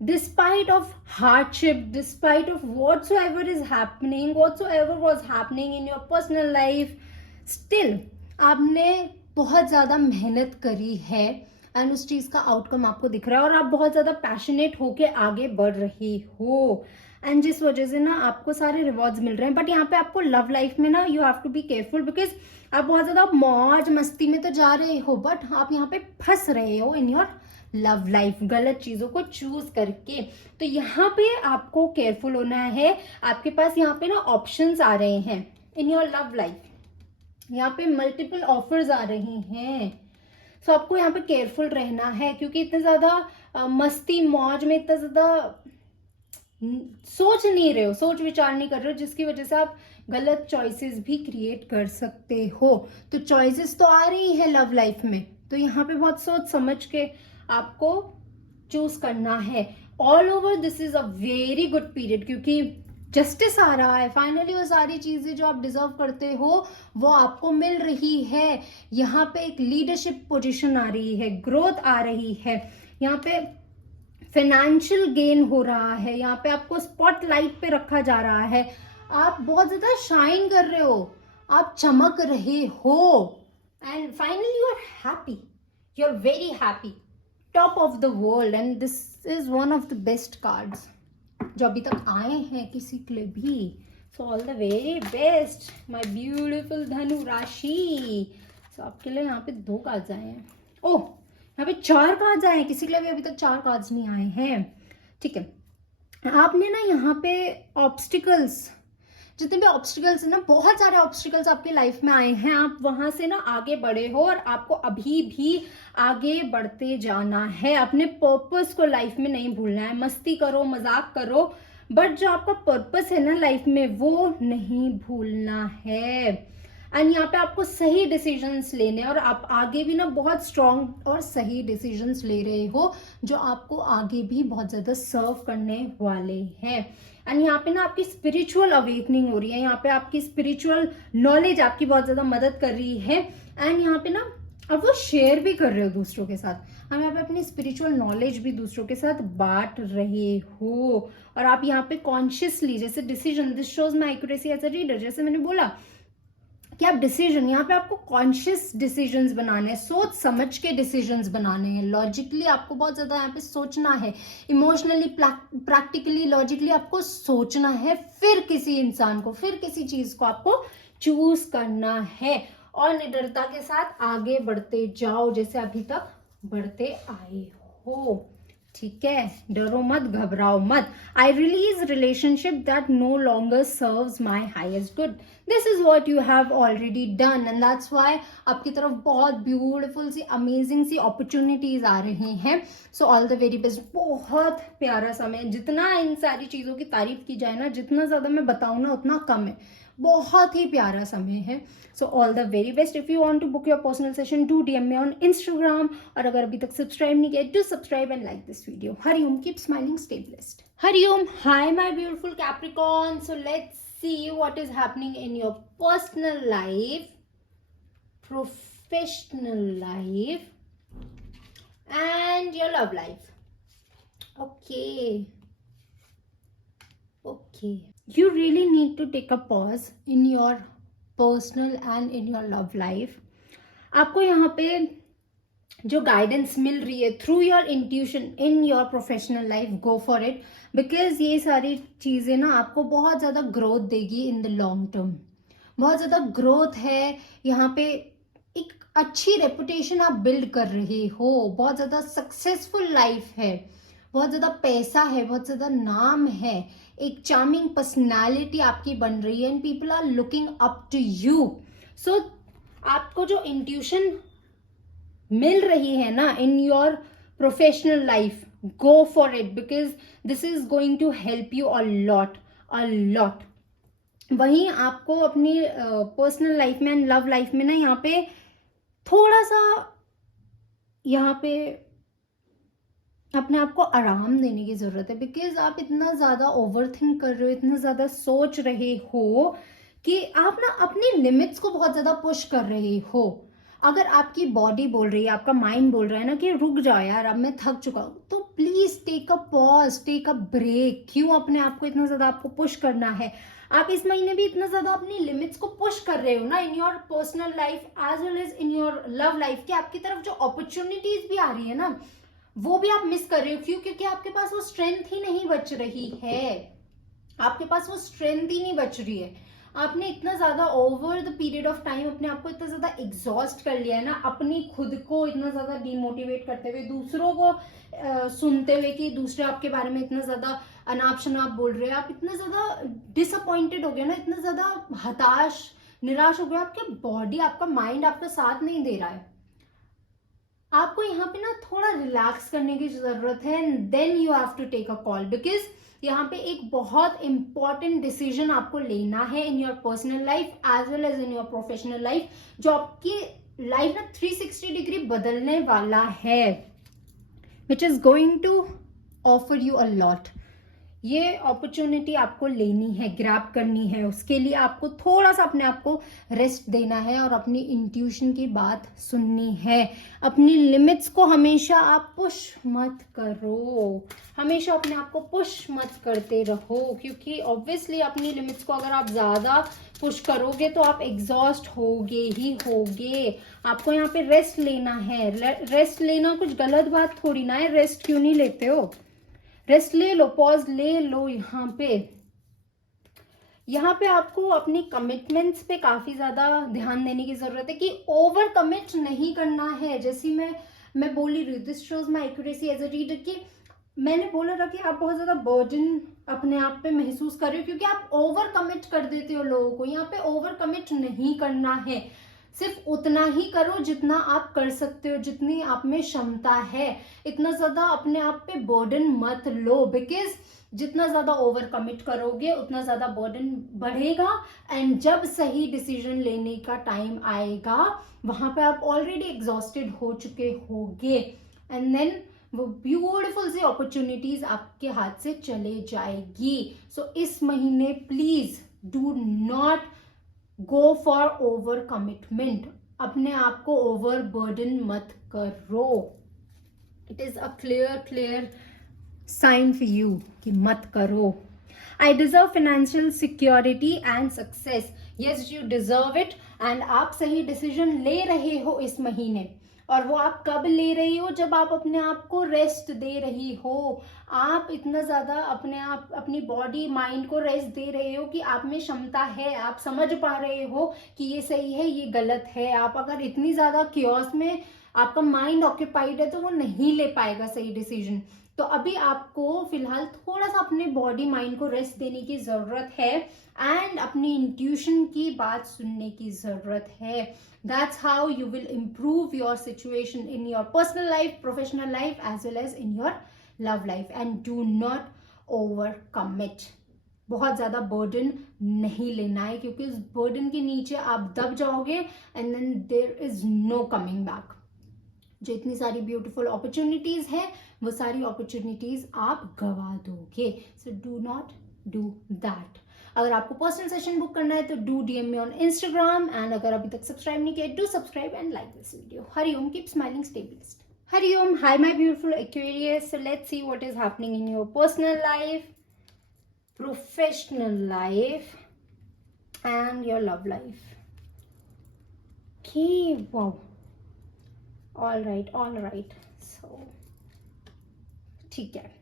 despite of hardship, despite of whatsoever is happening, whatsoever was happening in your personal life, still आपने बहुत ज़्यादा मेहनत करी है एंड उस चीज़ का आउटकम आपको दिख रहा है, और आप बहुत ज़्यादा पैशनेट होके आगे बढ़ रही हो, एंड जिस वजह से ना आपको सारे रिवॉर्ड्स मिल रहे हैं। बट यहाँ पे आपको लव लाइफ में ना you have to be careful, because आप बहुत ज़्यादा मौज मस्ती में तो जा रहे हो, बट आप यहाँ पे फंस रहे हो इन योर लव लाइफ, गलत चीजों को चूज करके। तो यहाँ पे आपको केयरफुल होना है। आपके पास यहाँ पे ना ऑप्शंस आ रहे हैं इन योर लव लाइफ, यहाँ पे मल्टीपल ऑफर्स आ रही हैं। सो आपको यहाँ पे केयरफुल रहना है, क्योंकि इतने ज्यादा मस्ती मौज में, इतना ज्यादा सोच नहीं रहे हो, सोच विचार नहीं कर रहे हो, जिसकी वजह से आप गलत चॉइसेस भी क्रिएट कर सकते हो। तो चॉइसेस तो आ रही है लव लाइफ में, तो यहाँ पे बहुत सोच समझ के आपको चूज करना है। All over this is a very good period, क्योंकि जस्टिस आ रहा है। फाइनली वो सारी चीजें जो आप डिजर्व करते हो वो आपको मिल रही है। यहाँ पे एक लीडरशिप पोजीशन आ रही है, ग्रोथ आ रही है, यहाँ पे फाइनेंशियल गेन हो रहा है, यहाँ पे आपको स्पॉटलाइट पे रखा जा रहा है। आप बहुत ज्यादा शाइन कर रहे हो, आप चमक रहे हो, and finally you are happy, you are very happy, top of the world, and this is one of the best cards जो अभी तक आए हैं किसी के लिए भी। So all the very best my beautiful धनु राशि। सो आपके लिए यहाँ पे 2 कार्ड्स आए हैं। ओह, यहाँ पे 4 कार्ड्स आए हैं, किसी के लिए भी अभी तक 4 कार्ड्स नहीं आए हैं। ठीक है, आपने ना यहाँ पे ऑब्स्टिकल्स, जितने भी ऑब्स्टिकल्स है ना, बहुत सारे ऑब्स्टिकल्स आपकी लाइफ में आए हैं, आप वहां से ना आगे बढ़े हो, और आपको अभी भी आगे बढ़ते जाना है। अपने पर्पस को लाइफ में नहीं भूलना है। मस्ती करो, मजाक करो, बट जो आपका पर्पस है ना लाइफ में, वो नहीं भूलना है। एंड यहाँ पे आपको सही डिसीजंस लेने हैं, और आप आगे भी ना बहुत स्ट्रॉन्ग और सही डिसीजंस ले रहे हो, जो आपको आगे भी बहुत ज्यादा सर्व करने वाले हैं। एंड यहाँ पे ना आपकी स्पिरिचुअल अवेकनिंग हो रही है, यहाँ पे आपकी स्पिरिचुअल नॉलेज आपकी बहुत ज्यादा मदद कर रही है। एंड यहाँ पे ना आप वो शेयर भी कर रहे हो दूसरों के साथ। हम यहाँ पे अपनी स्पिरिचुअल नॉलेज भी दूसरों के साथ बांट रहे हो, और आप यहाँ पे कॉन्शियसली, जैसे decision, this shows my accuracy as a reader, जैसे मैंने बोला कि आप डिसीजन, यहाँ पे आपको कॉन्शियस डिसीजंस बनाने हैं, सोच समझ के डिसीजंस बनाने हैं। लॉजिकली आपको बहुत ज्यादा यहाँ पे सोचना है, इमोशनली, प्रैक्टिकली, लॉजिकली आपको सोचना है, फिर किसी इंसान को, फिर किसी चीज को आपको चूज करना है, और निडरता के साथ आगे बढ़ते जाओ जैसे अभी तक बढ़ते आए हो। ठीक है, डरो मत, घबराओ मत। I release relationship that no longer serves my highest good. This is what you have already done, and that's why आपकी तरफ बहुत ब्यूटिफुल सी, अमेजिंग सी अपॉर्चुनिटीज आ रही हैं। So all the very best. बहुत प्यारा समय, जितना इन सारी चीजों की तारीफ की जाए ना, जितना ज्यादा मैं बताऊं ना उतना कम है। बहुत ही प्यारा समय है। So all the very best. If you want to book your personal session, do DM me on Instagram, और अगर अभी तक सब्सक्राइब नहीं किया, do subscribe and like this video. Hariom, keep smiling, stay blessed. Hariom, hi my beautiful Capricorn. So let's see what is happening in your personal life, professional life, and your love life. Okay, you really need to take a pause in your personal and in your love life. आपको यहाँ पे जो guidance मिल रही है through your intuition in your professional life, go for it, because ये सारी चीजें ना आपको बहुत ज्यादा ग्रोथ देगी इन द लॉन्ग टर्म। बहुत ज्यादा ग्रोथ है यहाँ पे, एक अच्छी रेपुटेशन आप बिल्ड कर रहे हो, बहुत ज्यादा सक्सेसफुल लाइफ है, बहुत ज्यादा पैसा है, बहुत ज्यादा नाम है, एक चार्मिंग पर्सनालिटी आपकी बन रही है, and people are looking up to you. So आपको जो इंट्यूशन मिल रही है ना in your professional life, go for it, because this is going to help you a lot, a lot. वहीं आपको अपनी पर्सनल लाइफ में एंड लव लाइफ में ना यहाँ पे थोड़ा सा, यहाँ पे अपने आप को आराम देने की जरूरत है, बिकॉज आप इतना ज्यादा ओवर थिंक कर रहे हो, इतना ज्यादा सोच रहे हो कि आप ना अपनी लिमिट्स को बहुत ज्यादा पुश कर रहे हो। अगर आपकी बॉडी बोल रही है, आपका माइंड बोल रहा है ना कि रुक जाओ यार, अब मैं थक चुका हूं, तो please take a pause, take a break. क्यों अपने आप को इतना ज्यादा आपको पुश करना है? आप इस महीने भी इतना ज्यादा अपनी लिमिट्स को पुश कर रहे हो ना in your personal life as well as in your love life, कि आपकी तरफ जो अपॉर्चुनिटीज भी आ रही है ना वो भी आप मिस कर रहे हो। क्यों? क्योंकि आपके पास वो स्ट्रेंथ ही नहीं बच रही है, आपके पास वो स्ट्रेंथ ही नहीं बच रही है। आपने इतना ज्यादा over the period of time अपने आप को इतना ज्यादा एग्जॉस्ट कर लिया है ना, अपनी खुद को इतना ज्यादा डिमोटिवेट करते हुए, दूसरों को सुनते हुए कि दूसरे आपके बारे में इतना ज्यादा अनाप शनाप बोल रहे हैं, आप इतना ज्यादा डिसअपॉइंटेड हो गए ना, इतना ज्यादा हताश, निराश हो गए, आपके बॉडी, आपका माइंड आपका साथ नहीं दे रहा है। आपको यहाँ पे ना थोड़ा रिलैक्स करने की जरूरत है, and then you have to take a call, because यहाँ पे एक बहुत इंपॉर्टेंट डिसीजन आपको लेना है in your personal life as well as in your professional life, जो आपकी लाइफ ना 360 डिग्री बदलने वाला है, which is going to offer you a lot. ये अपॉर्चुनिटी आपको लेनी है, ग्रैब करनी है। उसके लिए आपको थोड़ा सा अपने आप को रेस्ट देना है और अपनी इंट्यूशन की बात सुननी है। अपनी लिमिट्स को हमेशा आप पुश मत करो, हमेशा अपने आप को पुश मत करते रहो, क्योंकि ऑब्वियसली अपनी लिमिट्स को अगर आप ज़्यादा पुश करोगे तो आप एग्जॉस्ट होगे ही होगे। आपको यहाँ पे रेस्ट लेना है। रेस्ट लेना कुछ गलत बात थोड़ी ना है, रेस्ट क्यों नहीं लेते हो? रेस्ट ले लो, पॉज ले लो। यहाँ पे आपको अपनी कमिटमेंट्स पे काफी ज्यादा ध्यान देने की जरूरत है कि ओवर कमिट नहीं करना है। जैसे मैं बोल रही हूँ, this shows my accuracy as a reader, कि मैंने बोला था कि आप बहुत ज्यादा बर्डन अपने आप पे महसूस कर रहे हो क्योंकि आप ओवर कमिट कर देते हो लोगों को। यहाँ पे ओवर कमिट नहीं करना है, सिर्फ उतना ही करो जितना आप कर सकते हो, जितनी आप में क्षमता है। इतना ज्यादा अपने आप पे बर्डन मत लो, बिकॉज जितना ज्यादा ओवर कमिट करोगे उतना ज्यादा बर्डन बढ़ेगा। एंड जब सही डिसीजन लेने का टाइम आएगा वहां पे आप ऑलरेडी एग्जॉस्टेड हो चुके होगे, एंड देन वो ब्यूटीफुल सी अपॉर्चुनिटीज आपके हाथ से चले जाएगी। सो इस महीने please do not go for over commitment. अपने आप को ओवर बर्डन मत करो। It is a clear sign for you कि मत करो। I deserve financial security and success. Yes, you deserve it. And आप सही डिसीजन ले रहे हो इस महीने, और वो आप कब ले रही हो? जब आप अपने आप को रेस्ट दे रही हो। आप इतना ज्यादा अपनी बॉडी माइंड को रेस्ट दे रहे हो कि आप में क्षमता है, आप समझ पा रहे हो कि ये सही है, ये गलत है। आप अगर इतनी ज्यादा क्योस में आपका माइंड ऑक्यूपाइड है तो वो नहीं ले पाएगा सही डिसीजन। तो अभी आपको फिलहाल थोड़ा सा अपने बॉडी माइंड को रेस्ट देने की जरूरत है एंड अपनी इंट्यूशन की बात सुनने की जरूरत है। That's how you will improve your situation in your personal life, professional life, as well as in your love life. And do not overcommit. बहुत ज्यादा बर्डन नहीं लेना है, क्योंकि उस बर्डन के नीचे आप दब जाओगे and then there is no coming back. जो इतनी सारी ब्यूटीफुल अपॉर्चुनिटीज है वो सारी अपॉर्चुनिटीज आप गवा दोगे। So do not do that. अगर आपको पर्सनल सेशन बुक करना है तो do DM me on Instagram, and अगर अभी तक सब्सक्राइब नहीं किया do subscribe and like this video. Hariom, keep smiling, stay blessed. Hariom, hi my beautiful Aquarius. So let's see what is happening in your personal life, professional life and your love life. Okay, wow, all right. So ठीक है।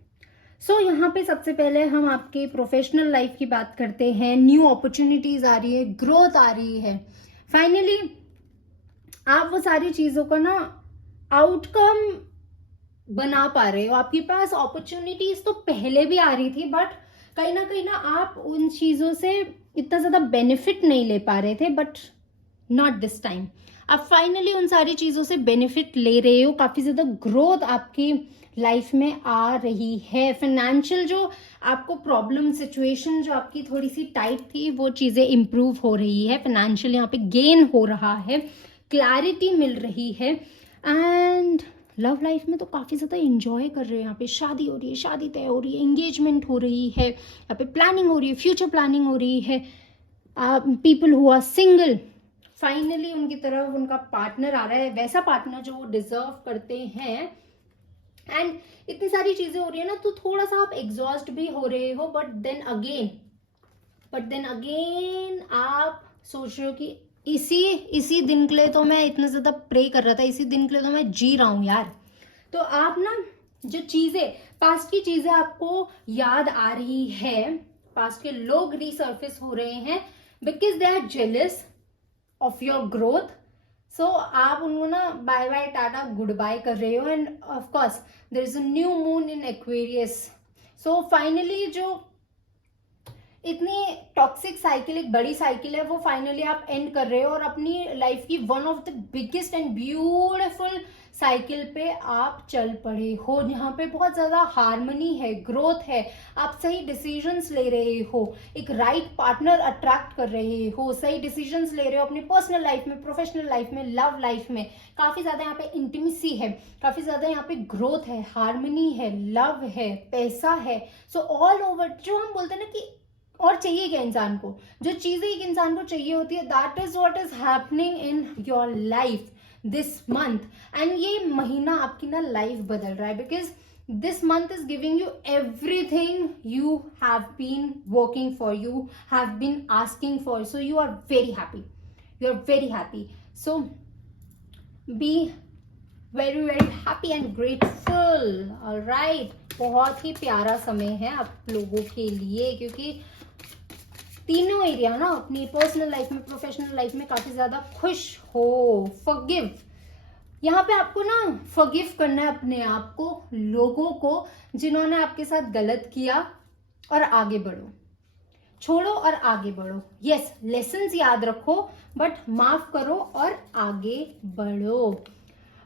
सो यहाँ पे सबसे पहले हम आपके professional life की बात करते हैं। न्यू अपॉर्चुनिटीज आ रही है, ग्रोथ आ रही है। फाइनली आप वो सारी चीजों का ना आउटकम बना पा रहे हो। आपके पास अपॉर्चुनिटीज तो पहले भी आ रही थी, बट कहीं ना आप उन चीजों से इतना ज्यादा बेनिफिट नहीं ले पा रहे थे, बट नॉट दिस टाइम। आप फाइनली उन सारी चीजों से बेनिफिट ले रहे हो। काफी ज्यादा ग्रोथ आपकी लाइफ में आ रही है। फाइनेंशियल जो आपको प्रॉब्लम सिचुएशन जो आपकी थोड़ी सी टाइट थी वो चीजें इंप्रूव हो रही है। फाइनेंशियल यहाँ पे गेन हो रहा है, क्लैरिटी मिल रही है। एंड लव लाइफ में तो काफी ज्यादा एंजॉय कर रहे हैं। यहाँ पे शादी हो रही है, शादी तय हो रही है, एंगेजमेंट हो रही है, यहाँ पे प्लानिंग हो रही है, फ्यूचर प्लानिंग हो रही है। People who are single, finally उनकी तरफ उनका पार्टनर आ रहा है, वैसा पार्टनर जो वो डिजर्व करते हैं। एंड इतनी सारी चीजें हो रही है ना, तो थोड़ा सा आप एग्जॉस्ट भी हो रहे हो, बट देन अगेन आप सोच रहे हो कि इसी दिन के लिए तो मैं इतना ज्यादा प्रे कर रहा था, इसी दिन के लिए तो मैं जी रहा हूं यार। तो आप ना जो चीजें पास्ट की चीजें आपको याद आ रही है, पास्ट के लोग रिसर्फेस हो रहे हैं because they are jealous of your growth. So आप उनको ना bye bye tata goodbye कर रहे हो। And of course there is a new moon in Aquarius. So finally जो इतनी टॉक्सिक साइकिल, एक बड़ी साइकिल है, वो फाइनली आप एंड कर रहे हो और अपनी लाइफ की one of the biggest and beautiful cycle पे आप चल पड़े हो, जहाँ पे बहुत ज्यादा हार्मनी है, ग्रोथ है, आप सही डिसीजंस ले रहे हो, एक राइट पार्टनर अट्रैक्ट कर रहे हो, सही डिसीजंस ले रहे हो अपनी पर्सनल लाइफ में, प्रोफेशनल लाइफ में, लव लाइफ में। काफी ज्यादा यहाँ पे इंटीमेसी है, काफी ज्यादा यहाँ पे ग्रोथ है, हार्मनी है, लव है, पैसा है। सो ऑल ओवर जो हम बोलते हैं ना कि और चाहिए क्या इंसान को, जो चीजें एक इंसान को चाहिए होती है, that is what is happening in your life this month. And ये महीना आपकी ना लाइफ बदल रहा है, because this month is giving you everything you have been working for, you have been asking for. So you are very happy, you are very happy. So be very very happy and grateful. Alright, बहुत ही प्यारा समय है आप लोगों के लिए, क्योंकि तीनों एरिया ना अपनी पर्सनल लाइफ में, प्रोफेशनल लाइफ में काफी ज्यादा खुश हो। फॉरगिव, यहाँ पे आपको ना फॉरगिव करना है अपने आप को, लोगों को जिन्होंने आपके साथ गलत किया, और आगे बढ़ो, छोड़ो और आगे बढ़ो। यस, लेसन्स याद रखो बट माफ करो और आगे बढ़ो।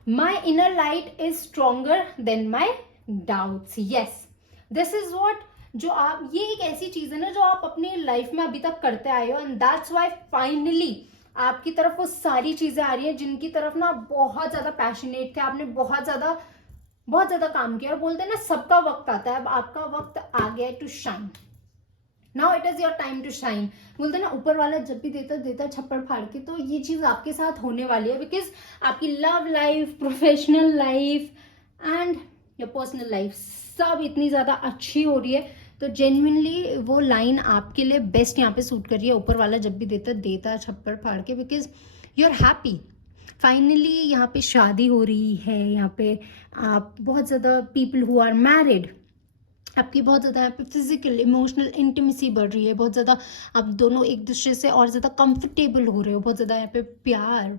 My inner light is stronger then my doubts. Yes, this is what, जो आप, ये एक ऐसी चीज है ना जो आप अपनी लाइफ में अभी तक करते आए हो, एंड दैट्स व्हाई फाइनली आपकी तरफ वो सारी चीजें आ रही हैं जिनकी तरफ ना आप बहुत ज्यादा पैशनेट थे, आपने बहुत ज्यादा काम किया। और बोलते हैं ना सबका वक्त आता है, अब आपका वक्त आ गया है to shine. Now it is your time to shine. बोलते हैं ना ऊपर वाला जब भी देता छप्पड़ फाड़ के, तो ये चीज आपके साथ होने वाली है, बिकॉज आपकी love life, professional life and your personal life सब इतनी ज्यादा अच्छी हो रही है। तो जेन्युइनली वो लाइन आपके लिए बेस्ट यहाँ पे सूट कर रही है, ऊपर वाला जब भी देता छप्पड़ फाड़ के, because you are happy. Finally यहाँ पे शादी हो रही है, यहाँ पे आप बहुत ज़्यादा पीपल हु आर मैरिड, आपकी बहुत ज़्यादा यहाँ पे फिजिकल इमोशनल इंटीमेसी बढ़ रही है, बहुत ज़्यादा आप दोनों एक दूसरे से और ज़्यादा कंफर्टेबल हो रहे हो, बहुत ज़्यादा यहाँ पे प्यार,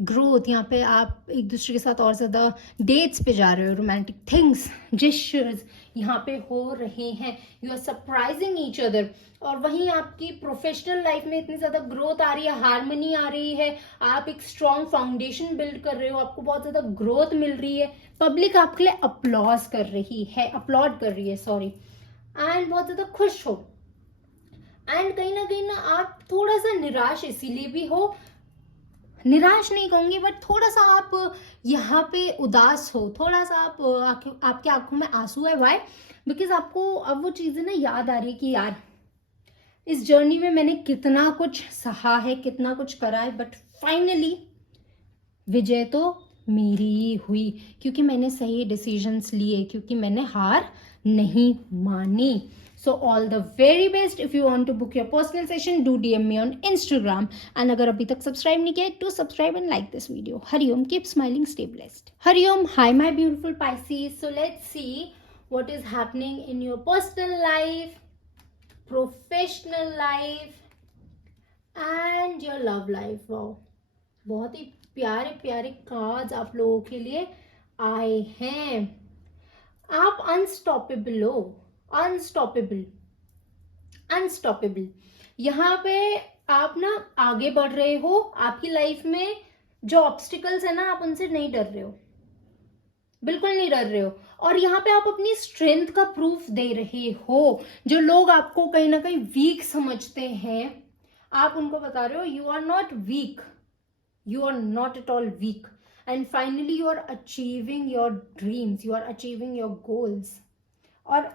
ग्रोथ, यहाँ पे आप एक दूसरे के साथ और ज़्यादा डेट्स पे जा रहे हो, रोमांटिक थिंग्स, जेस्चर्स यहाँ पे हो रहे हैं, you are surprising each other. और वहीं आपकी प्रोफेशनल लाइफ में इतनी ज़्यादा ग्रोथ आ रही है, हार्मनी आ रही है, आप एक स्ट्रॉन्ग फाउंडेशन बिल्ड कर रहे हो, आपको बहुत ज़्यादा ग्रोथ मिल रही है, पब्लिक आपके लिए अपलॉज कर रही है, अपलॉड कर रही है, सॉरी, एंड बहुत ज़्यादा खुश हो। एंड कहीं ना आप थोड़ा सा निराश इसीलिए भी हो, निराश नहीं कहूंगी बट थोड़ा सा आप यहाँ पे उदास हो, थोड़ा सा आप आपके आंखों में आंसू है। वाई? बिकॉज आपको अब वो चीजें ना याद आ रही है कि यार इस जर्नी में मैंने कितना कुछ सहा है, कितना कुछ करा है, बट फाइनली विजय तो मेरी ही हुई, क्योंकि मैंने सही डिसीजंस लिए, क्योंकि मैंने हार नहीं मानी। So all the very best. If you want to book your personal session, do DM me on Instagram. And अगर अभी तक सब्सक्राइब नहीं किया, do subscribe and like this video. Hariom, keep smiling, stay blessed. Hariom, hi my beautiful Pisces. So let's see what is happening in your personal life, professional life, and your love life. Wow, बहुत ही प्यारे प्यारे cards आप लोगों के लिए आए हैं। आप अनस्टॉपेबल हो, अनस्टॉपेबल, अनस्टॉपेबल। यहाँ पे आप ना आगे बढ़ रहे हो, आपकी लाइफ में जो ऑब्स्टिकल्स है ना आप उनसे नहीं डर रहे हो, बिल्कुल नहीं डर रहे हो, और यहाँ पे आप अपनी स्ट्रेंथ का प्रूफ दे रहे हो। जो लोग आपको कहीं ना कहीं वीक समझते हैं, आप उनको बता रहे हो you are not weak, you are not at all weak, and finally you are achieving your dreams, you are achieving your goals। और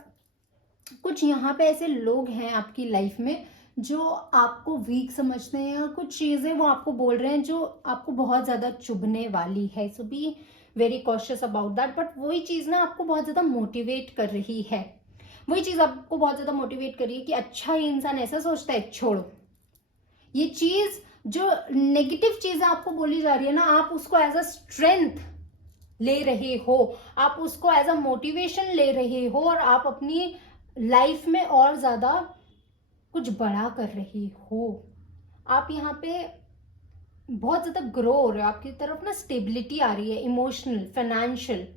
कुछ यहाँ पे ऐसे लोग हैं आपकी लाइफ में जो आपको वीक समझते हैं, या कुछ चीजें वो आपको बोल रहे हैं जो आपको बहुत ज्यादा चुभने वाली है। So be very cautious about that. But वही चीज ना आपको बहुत ज्यादा मोटिवेट कर रही है, वही चीज आपको बहुत ज्यादा मोटिवेट कर रही है कि अच्छा ये इंसान ऐसा सोचता है, छोड़ो। ये चीज जो नेगेटिव चीजें आपको बोली जा रही है ना, आप उसको एज अ स्ट्रेंथ ले रहे हो, आप उसको एज अ मोटिवेशन ले रहे हो, और आप अपनी लाइफ में और ज्यादा कुछ बड़ा कर रहे हो। आप यहाँ पे बहुत ज्यादा ग्रो हो रहे हो, आपकी तरफ ना स्टेबिलिटी आ रही है, इमोशनल फाइनेंशियल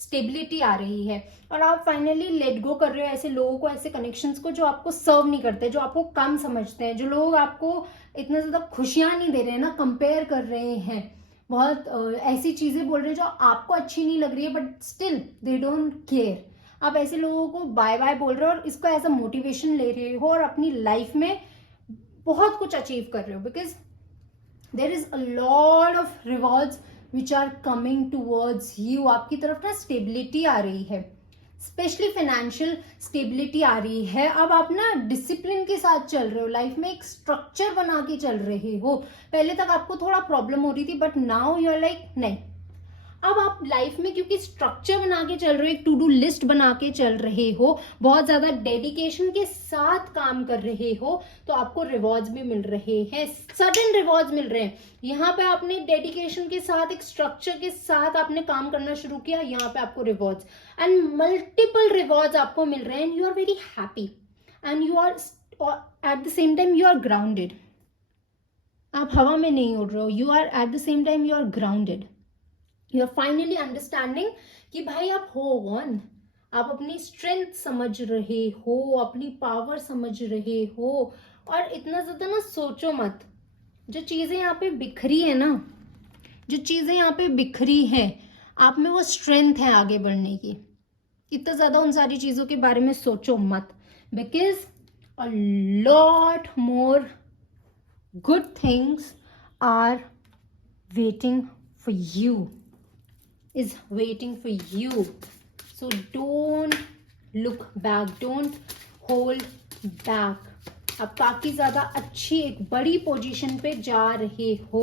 स्टेबिलिटी आ रही है, और आप फाइनली लेट गो कर रहे हो ऐसे लोगों को, ऐसे कनेक्शंस को जो आपको सर्व नहीं करते, जो आपको कम समझते हैं, जो लोग आपको इतना ज्यादा खुशियां नहीं दे रहे हैं ना, कंपेयर कर रहे हैं, बहुत ऐसी चीजें बोल रहे हैं जो आपको अच्छी नहीं लग रही है, but still they don't care. आप ऐसे लोगों को बाय बाय बोल रहे हो और इसको एज अ मोटिवेशन ले रहे हो और अपनी लाइफ में बहुत कुछ अचीव कर रहे हो, because there is a lot of rewards which are coming towards you. आपकी तरफ ना स्टेबिलिटी आ रही है, स्पेशली फाइनेंशियल स्टेबिलिटी आ रही है। अब आप ना डिसिप्लिन के साथ चल रहे हो, लाइफ में एक स्ट्रक्चर बना के चल रहे हो। पहले तक आपको थोड़ा प्रॉब्लम हो रही थी, but now you are like नहीं, अब आप लाइफ में क्योंकि स्ट्रक्चर बना के चल रहे हो, एक टू डू लिस्ट बना के चल रहे हो, बहुत ज्यादा डेडिकेशन के साथ काम कर रहे हो, तो आपको रिवॉर्ड्स भी मिल रहे हैं, सडन रिवॉर्ड्स मिल रहे हैं। यहाँ पे आपने डेडिकेशन के साथ, एक स्ट्रक्चर के साथ आपने काम करना शुरू किया, यहाँ पे आपको रिवॉर्ड्स एंड मल्टीपल रिवॉर्ड्स आपको मिल रहे हैं, and you are very happy and you are at the same time you are grounded. आप हवा में नहीं उड़ रहे हो, you are at the same time you are grounded. You are finally understanding कि भाई आप हो कौन, आप अपनी स्ट्रेंथ समझ रहे हो, अपनी पावर समझ रहे हो। और इतना ज्यादा ना सोचो मत, जो चीजें यहाँ पे बिखरी है ना, जो चीजें यहाँ पे बिखरी है, आप में वो स्ट्रेंथ है आगे बढ़ने की। इतना ज्यादा उन सारी चीजों के बारे में सोचो मत, because a lot more good things are waiting for you, is waiting for you. So don't look back, don't hold back. आप काफी ज्यादा अच्छी एक बड़ी पोजीशन पे जा रहे हो।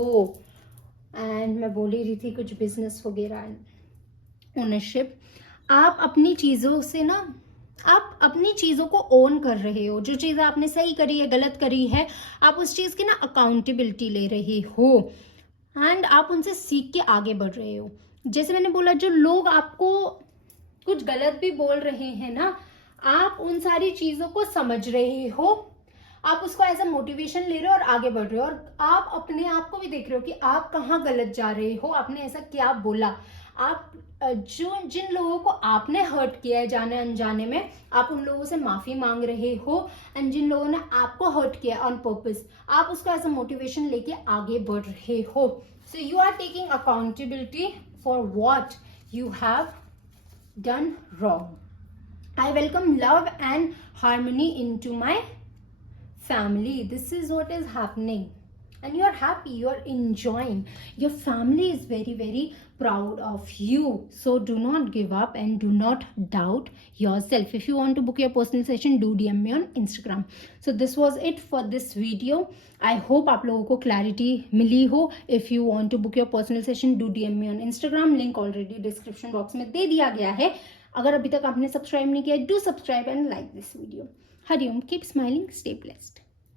एंड मैं बोल ही रही थी कुछ बिजनेस वगैरह, ओनरशिप। आप अपनी चीजों से ना, आप अपनी चीजों को ओन कर रहे हो। जो चीज आपने सही करी है, गलत करी है, आप उस चीज की ना अकाउंटेबिलिटी ले रहे हो, एंड आप उनसे सीख के आगे बढ़ रहे हो। जैसे मैंने बोला, जो लोग आपको कुछ गलत भी बोल रहे हैं ना, आप उन सारी चीजों को समझ रहे हो, आप उसको एज अ मोटिवेशन ले रहे हो और आगे बढ़ रहे हो। और आप अपने आप को भी देख रहे हो कि आप कहाँ गलत जा रहे हो, आपने ऐसा क्या बोला। आप जिन लोगों को आपने हर्ट किया है जाने अनजाने में, आप उन लोगों से माफी मांग रहे हो, एंड जिन लोगों ने आपको हर्ट किया ऑन पर्पस, आप उसको एज अ मोटिवेशन लेके आगे बढ़ रहे हो। So you are taking accountability for what you have done wrong. I welcome love and harmony into my family. This is what is happening, and you are happy, you are enjoying. Your family is very, very proud of you. So do not give up and do not doubt yourself. If you want to book your personal session, do DM me on Instagram. So this was it for this video. I hope आप लोगों को clarity मिली हो. If you want to book your personal session, do DM me on Instagram. Link already description box में दे दिया गया है. अगर अभी तक आपने सब्सक्राइब नहीं किया, do subscribe and like this video. Hariom, keep smiling, stay blessed.